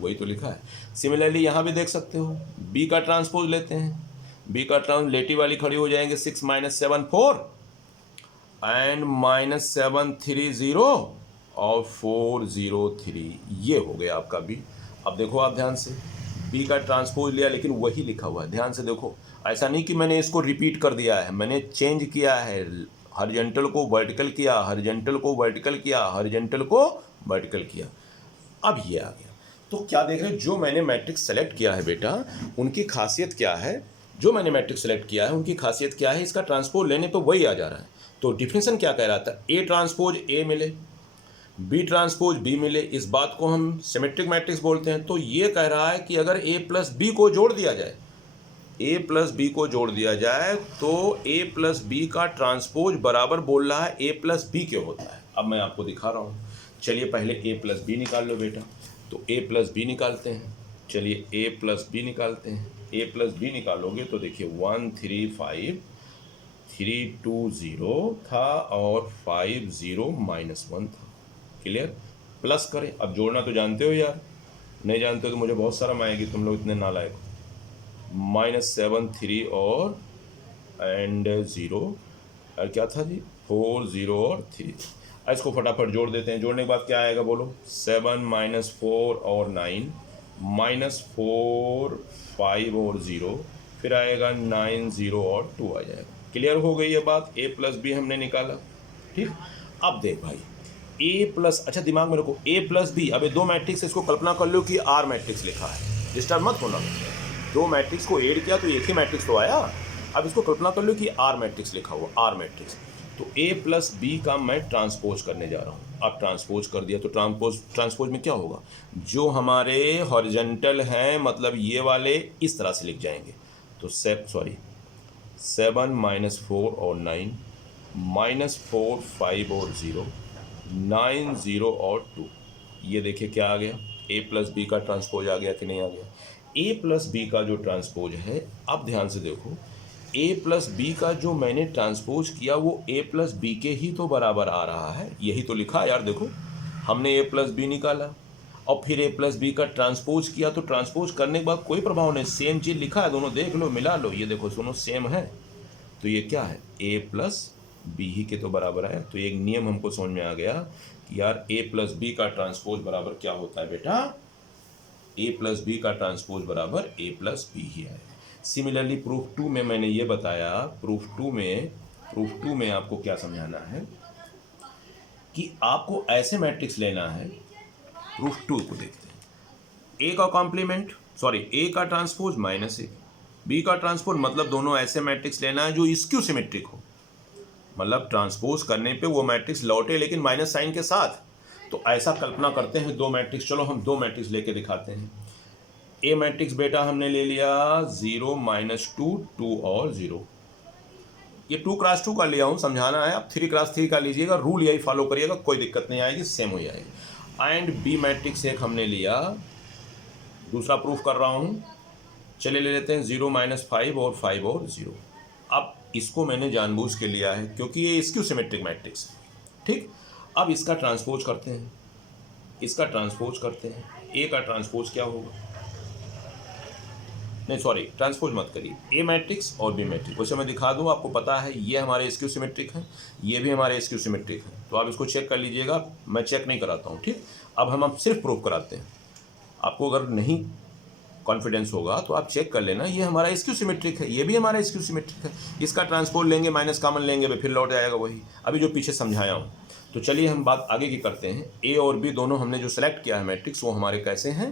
वही तो लिखा है। सिमिलरली यहाँ भी देख सकते हो, बी का ट्रांसपोज लेते हैं, बी का लेटी वाली खड़ी हो जाएंगे 6 -7 4 एंड -7 3 0 और 4 0 3, ये हो गया आपका बी। अब देखो आप ध्यान से, बी का ट्रांसपोज लिया लेकिन वही लिखा हुआ है, ध्यान से देखो। ऐसा नहीं कि मैंने इसको रिपीट कर दिया है, मैंने चेंज किया है, हॉरिजॉन्टल को वर्टिकल किया, हॉरिजॉन्टल को वर्टिकल किया, हॉरिजॉन्टल को वर्टिकल किया, अब ये आ गया। तो क्या देख रहे हैं, जो मैंने मैट्रिक्स सेलेक्ट किया है बेटा, उनकी खासियत क्या है, जो मैंने मैट्रिक्स सेलेक्ट किया है उनकी खासियत क्या है, इसका ट्रांसपोज लेने पर वही आ जा रहा है। तो डिफिनेशन क्या कह रहा था, ए ट्रांसपोज ए मिले, बी ट्रांसपोज बी मिले, इस बात को हम सिमेट्रिक मैट्रिक्स बोलते हैं। तो ये कह रहा है कि अगर ए प्लस बी को जोड़ दिया जाए, ए प्लस बी को जोड़ दिया जाए तो ए प्लस बी का ट्रांसपोज बराबर बोल रहा है ए प्लस बी के होता है। अब मैं आपको दिखा रहा हूँ, चलिए पहले ए प्लस बी निकाल लो बेटा। तो ए प्लस बी निकालते हैं, चलिए ए प्लस बी निकालते हैं। ए प्लस बी निकालोगे तो देखिए 1 3 5 3 2 0 था और 5 0 -1 था, क्लियर। प्लस करें, अब जोड़ना तो जानते हो यार, नहीं जानते हो तो मुझे बहुत शर्म आएगी, तुम लोग इतने नालायक हो। -7 3 और एंड 0 और क्या था जी, 4 0 और 3। इसको फटाफट जोड़ देते हैं, जोड़ने के बाद क्या आएगा बोलो, 7 -4 और 9 -4 5 और 0, फिर आएगा 9 0 और 2 आ जाएगा। क्लियर हो गई ये बात, ए प्लस बी हमने निकाला, ठीक। अब देख भाई, ए प्लस, अच्छा दिमाग में रखो, ए प्लस बी, अब ये दो मैट्रिक्स, इसको कल्पना कर लो कि आर मैट्रिक्स लिखा है, डिस्टर्ब मत होना। दो मैट्रिक्स को ऐड किया तो एक ही मैट्रिक्स तो आया। अब इसको कल्पना कर लो कि आर मैट्रिक्स लिखा हुआ, आर मैट्रिक्स। तो ए प्लस बी का मैं ट्रांसपोज करने जा रहा हूँ। अब ट्रांसपोज कर दिया तो ट्रांसपोज में क्या होगा, जो हमारे हॉरिजॉन्टल हैं, मतलब ये वाले इस तरह से लिख जाएंगे। तो 7 -4 और 9 -4 5 और 0 9 0 और 2, ये देखिए क्या आ गया, ए प्लस बी का ट्रांसपोज आ गया कि नहीं आ गया। ए प्लस बी का जो ट्रांसपोज है, अब ध्यान से देखो, ए प्लस बी का जो मैंने ट्रांसपोज किया वो ए प्लस बी के ही तो बराबर आ रहा है, यही तो लिखा है यार। देखो हमने ए प्लस बी निकाला और फिर ए प्लस बी का ट्रांसपोज किया, तो ट्रांसपोज करने के बाद कोई प्रभाव नहीं, सेम चीज़ लिखा है, दोनों देख लो मिला लो, ये देखो दोनों सेम है, तो ये क्या है ए प्लस बी ही के तो बराबर है। तो एक नियम हमको समझ में आ गया कि यार ए प्लस बी का ट्रांसपोज बराबर क्या होता है बेटा, ए प्लस बी का ट्रांसपोज बराबर ए प्लस बी ही है। सिमिलरली प्रूफ 2 में मैंने ये बताया, प्रूफ टू में आपको क्या समझाना है कि आपको ऐसे मैट्रिक्स लेना है। प्रूफ 2 को देखते हैं। ए का कॉम्प्लीमेंट ए का ट्रांसपोज माइनस ए, बी का ट्रांसपोज, मतलब दोनों ऐसे मैट्रिक्स लेना है जो स्क्यू सिमेट्रिक हो, मतलब ट्रांसपोज करने पे वो मैट्रिक्स लौटे लेकिन माइनस साइन के साथ। तो ऐसा कल्पना करते हैं दो मैट्रिक्स, चलो हम दो मैट्रिक्स लेके दिखाते हैं। ए मैट्रिक्स बेटा हमने ले लिया 0 -2 2 और 0, ये 2 क्रॉस 2 का लिया हूँ, समझाना है, आप 3 क्रॉस 3 का लीजिएगा, रूल यही फॉलो करिएगा, कोई दिक्कत नहीं आएगी, सेम हो जाएगी। एंड बी मैट्रिक्स एक हमने लिया, दूसरा प्रूफ कर रहा हूँ, चले ले लेते हैं 0 -5 और 5 और 0। अब इसको मैंने जानबूझ के लिया है क्योंकि ये स्क्यू सिमेट्रिक मैट्रिक्स है, ठीक। अब इसका ट्रांसपोज करते हैं, इसका ट्रांसपोज करते हैं, ए का ट्रांसपोज क्या होगा, नहीं सॉरी ट्रांसपोज मत करिए, ए मैट्रिक्स और बी मैट्रिक्स, वैसे मैं दिखा दूँ, आपको पता है ये हमारे स्क्यू सिमेट्रिक है, ये भी हमारे स्क्यू सिमेट्रिक है, तो आप इसको चेक कर लीजिएगा, मैं चेक नहीं कराता हूँ, ठीक। अब हम सिर्फ प्रूफ कराते हैं, आपको अगर नहीं कॉन्फिडेंस होगा तो आप चेक कर लेना, ये हमारा स्क्यू सिमेट्रिक है, ये भी हमारा स्क्यू सिमेट्रिक है, इसका ट्रांसपोज लेंगे माइनस कॉमन लेंगे, फिर लौट आएगा वही अभी जो पीछे समझाया हूँ। तो चलिए हम बात आगे की करते हैं। ए और बी दोनों हमने जो सेलेक्ट किया है मैट्रिक्स, वो हमारे कैसे हैं,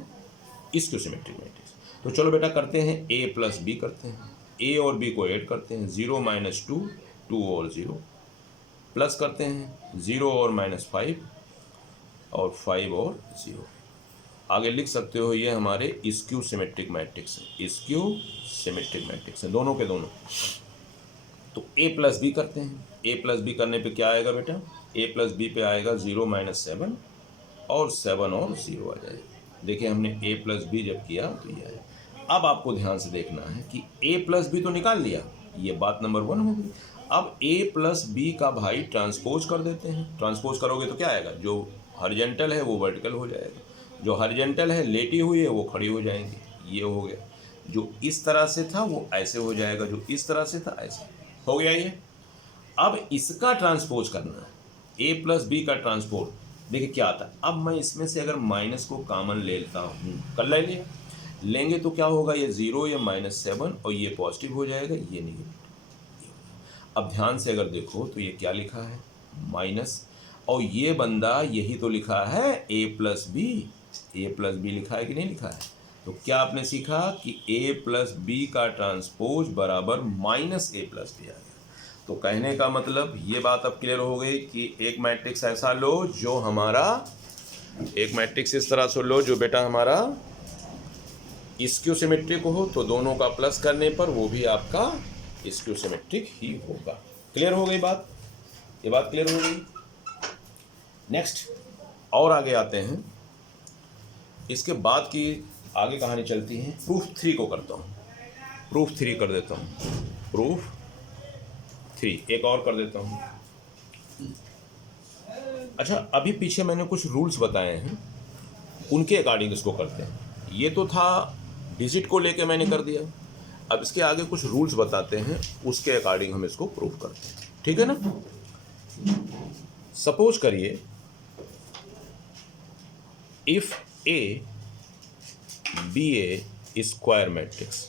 स्क्यू सिमेट्रिक मैट्रिक्स। तो चलो बेटा करते हैं, ए प्लस बी करते हैं, ए और बी को ऐड करते हैं, 0 -2 2 और 0, प्लस करते हैं 0 और -5 और 5 और 0, आगे लिख सकते हो ये हमारे स्क्यू सिमेट्रिक मैट्रिक्स है, स्क्यू सिमेट्रिक मैट्रिक्स है दोनों के दोनों। तो ए प्लस बी करते हैं, ए प्लस बी करने पे क्या आएगा बेटा, ए प्लस बी पे आएगा 0 -7 और 7 और 0 आ जाएगा। देखिए हमने ए प्लस बी जब किया तो ये आया। अब आपको ध्यान से देखना है कि ए प्लस बी तो निकाल लिया, ये बात नंबर 1 हो गई। अब ए प्लस बी का भाई ट्रांसपोज कर देते हैं, ट्रांसपोज करोगे तो क्या आएगा, जो हॉरिजॉन्टल है वो वर्टिकल हो जाएगा, जो हॉरिजॉन्टल है लेटी हुई है वो खड़ी हो जाएंगी, ये हो गया, जो इस तरह से था वो ऐसे हो जाएगा, जो इस तरह से था ऐसे हो गया ये। अब इसका ट्रांसपोज करना है, ए प्लस बी का ट्रांसपोज, देखिए क्या आता है। अब मैं इसमें से अगर माइनस को कॉमन ले लेता हूँ, कर लिया, लेंगे तो क्या होगा, ये 0 या -7 और ये पॉजिटिव हो जाएगा, ये नेगेटिव। अब ध्यान से अगर देखो तो ये क्या लिखा है, माइनस, और ये बंदा यही तो लिखा है ए प्लस बी लिखा है कि नहीं लिखा है। तो क्या आपने सीखा कि ए प्लस बी का ट्रांसपोज बराबर माइनस ए प्लस बी आ गया। तो कहने का मतलब ये बात अब क्लियर हो गई कि एक मैट्रिक्स ऐसा लो जो हमारा, एक मैट्रिक्स इस तरह से लो जो बेटा हमारा स्क्यू सिमेट्रिक हो, तो दोनों का प्लस करने पर वो भी आपका स्क्यू सिमेट्रिक ही होगा। क्लियर हो गई बात, ये बात क्लियर हो गई। नेक्स्ट और आगे आते हैं, इसके बाद की आगे कहानी चलती है। प्रूफ 3 को करता हूँ, प्रूफ 3 कर देता हूँ, प्रूफ 3 एक और कर देता हूँ। अच्छा अभी पीछे मैंने कुछ रूल्स बताए हैं, उनके अकॉर्डिंग इसको करते हैं। ये तो था डिजिट को लेके मैंने कर दिया, अब इसके आगे कुछ रूल्स बताते हैं, उसके अकॉर्डिंग हम इसको प्रूफ करते हैं, ठीक है ना। सपोज करिए if A be a square matrix,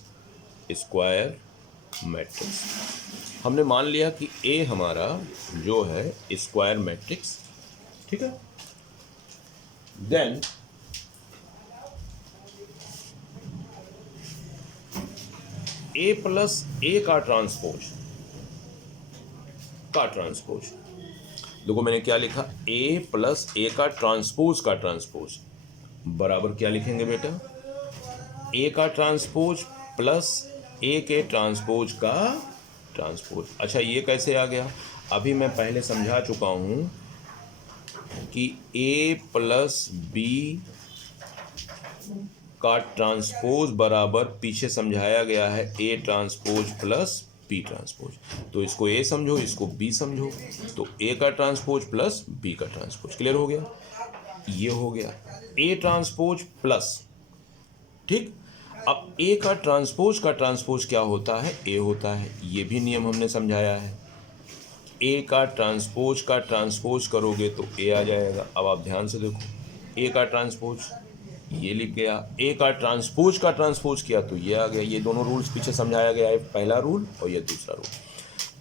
हमने मान लिया कि ए हमारा जो है स्क्वायर मैट्रिक्स, ठीक है। देन ए प्लस ए का ट्रांसपोज, देखो मैंने क्या लिखा, ए प्लस ए का ट्रांसपोज बराबर क्या लिखेंगे बेटा, ए का ट्रांसपोज प्लस ए के ट्रांसपोज का ट्रांसपोज। अच्छा ये कैसे आ गया, अभी मैं पहले समझा चुका हूँ कि ए प्लस बी का ट्रांसपोज बराबर पीछे समझाया गया है A transpose plus B transpose. तो इसको ए समझो, इसको बी समझो, तो ए का ट्रांसपोज प्लस बी का ट्रांसपोज। क्लियर हो गया। ये हो गया ए ट्रांसपोज प्लस, ठीक। अब ए का ट्रांसपोज क्या होता है, ए होता है। ये भी नियम हमने समझाया है। ए का ट्रांसपोज करोगे तो ए आ जाएगा। अब आप ध्यान से देखो, ए का ट्रांसपोज ये लिख गया, ए का ट्रांसपोज किया तो ये आ गया। ये दोनों रूल्स पीछे समझाया गया है, पहला रूल और ये दूसरा रूल।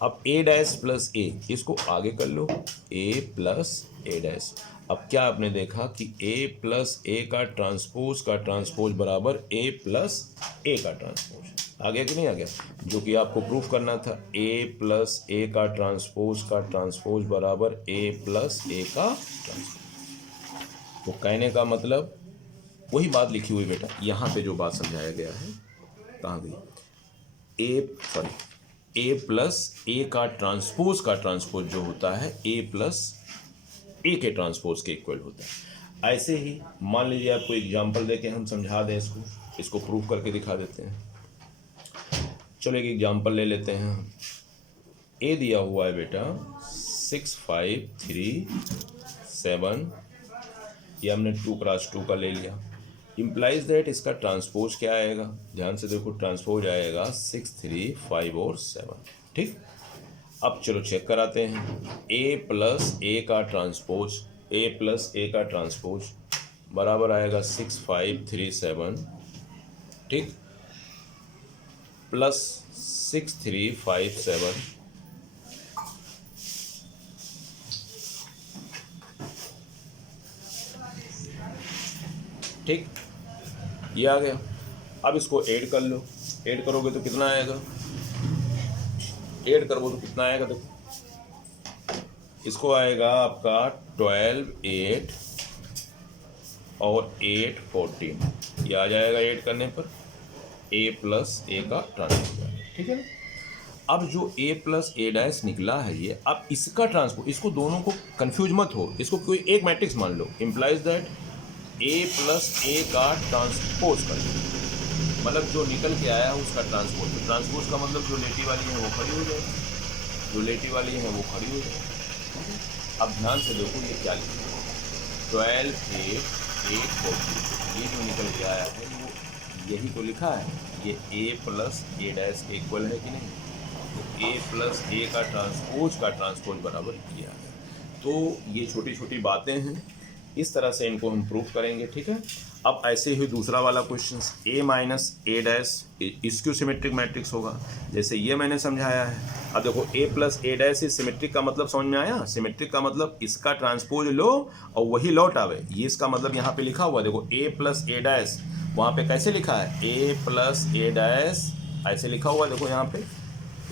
अब ए डैश प्लस ए, इसको आगे कर लो, ए प्लस ए डैश। अब क्या आपने देखा कि ए प्लस ए का ट्रांसपोज बराबर ए प्लस ए का ट्रांसपोज। आ गया कि नहीं आ गया, जो कि आपको प्रूफ करना था। ए प्लस ए का ट्रांसपोज बराबर ए प्लस ए का ट्रांसपोज। तो कहने का मतलब वही बात लिखी हुई बेटा, यहाँ पे जो बात समझाया गया है, कहाँ गई, ए प्लस ए का ट्रांसपोज जो होता है ए प्लस ए के ट्रांसपोज के इक्वल होता है। ऐसे ही मान लीजिए आपको एग्जांपल देके हम समझा दें, इसको प्रूफ करके दिखा देते हैं। चलो एक एग्जांपल ले लेते हैं हम। ए दिया हुआ है बेटा 6 5 3 7, ये हमने 2 क्रॉस 2 का ले लिया। इम्प्लाइज दैट इसका ट्रांसपोज क्या आएगा, ध्यान से देखो, ट्रांसपोज आएगा 6 3 5 और 7, ठीक। अब चलो चेक कराते हैं। ए प्लस ए का ट्रांसपोज बराबर आएगा 6 5 3 7, ठीक, प्लस 6 3 5 7, ठीक, ये आ गया। अब इसको ऐड कर लो, ऐड करोगे तो कितना आएगा, देखो इसको आएगा आपका 12 8 और 8 14, ये आ जाएगा ऐड करने पर ए प्लस ए का ट्रांसपोज, ठीक है ना। अब जो ए प्लस ए डैश निकला है ये, अब इसका ट्रांसपोज, इसको दोनों को कंफ्यूज मत हो, इसको कोई एक मैट्रिक्स मान लो। इम्प्लाइज दैट ए प्लस ए का ट्रांसपोज कर लो, मतलब जो निकल के आया है उसका ट्रांसपोज। तो ट्रांसपोज का मतलब जो लेटी वाली है वो खड़ी हो जाएगी, अब ध्यान से देखो ये क्या लिखा है, 12 8 8 14, ये जो निकल के आया है वो यही तो लिखा है। ये ए प्लस ए डैश के इक्वल है कि नहीं, तो ए प्लस ए का ट्रांसपोज बराबर ये आ गया। तो ये छोटी छोटी बातें हैं, इस तरह से इनको हम प्रूफ करेंगे, ठीक है। अब ऐसे ही दूसरा वाला क्वेश्चन, ए माइनस ए डैश इसक्यू सिमेट्रिक मैट्रिक्स होगा, जैसे ये मैंने समझाया है। अब देखो ए प्लस ए डैश इस सिमेट्रिक का मतलब समझ में आया। सिमेट्रिक का मतलब इसका ट्रांसपोज लो और वही लौट आवे, ये इसका मतलब यहाँ पे लिखा हुआ। देखो ए प्लस ए डैश वहाँ पे कैसे लिखा है, ए प्लस ए डैश ऐसे लिखा हुआ, देखो यहाँ पे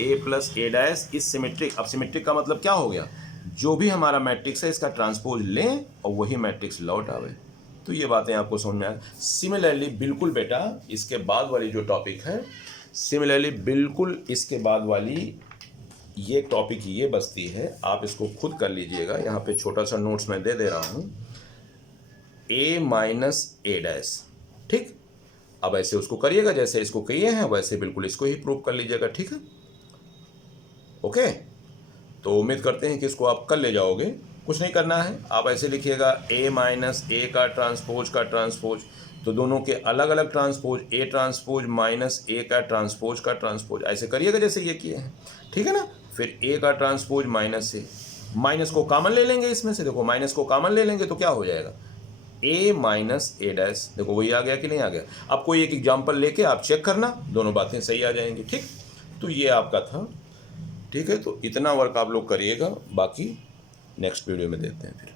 ए प्लस ए डैश इस सिमेट्रिक। अब सिमेट्रिक का मतलब क्या हो गया, जो भी हमारा मैट्रिक्स है इसका ट्रांसपोज लें और वही मैट्रिक्स लौट आवे। तो ये बातें आपको समझ में आए। सिमिलरली बिल्कुल बेटा इसके बाद वाली जो टॉपिक है, बिल्कुल इसके बाद वाली ये टॉपिक ये बचती है, आप इसको खुद कर लीजिएगा। यहाँ पे छोटा सा नोट्स मैं दे दे रहा हूँ, ए माइनस ए डैश, ठीक। अब ऐसे उसको करिएगा, जैसे इसको किए हैं वैसे बिल्कुल इसको ही प्रूव कर लीजिएगा, ठीक है। ओके, तो उम्मीद करते हैं कि इसको आप कर ले जाओगे। कुछ नहीं करना है, आप ऐसे लिखिएगा ए माइनस ए का ट्रांसपोज, तो दोनों के अलग अलग ट्रांसपोज, ए ट्रांसपोज माइनस ए का ट्रांसपोज ऐसे करिएगा जैसे ये किए हैं, ठीक है ना। फिर ए का ट्रांसपोज माइनस ए, माइनस को कॉमन ले लेंगे इसमें से, देखो माइनस को कॉमन ले लेंगे तो क्या हो जाएगा, ए माइनस ए डैश, देखो वही आ गया कि नहीं आ गया। अब कोई एक एग्जाम्पल लेके आप चेक करना, दोनों बातें सही आ जाएंगी, ठीक। तो ये आपका था, ठीक है। तो इतना वर्क आप लोग करिएगा, बाकी नेक्स्ट वीडियो में देते हैं फिर।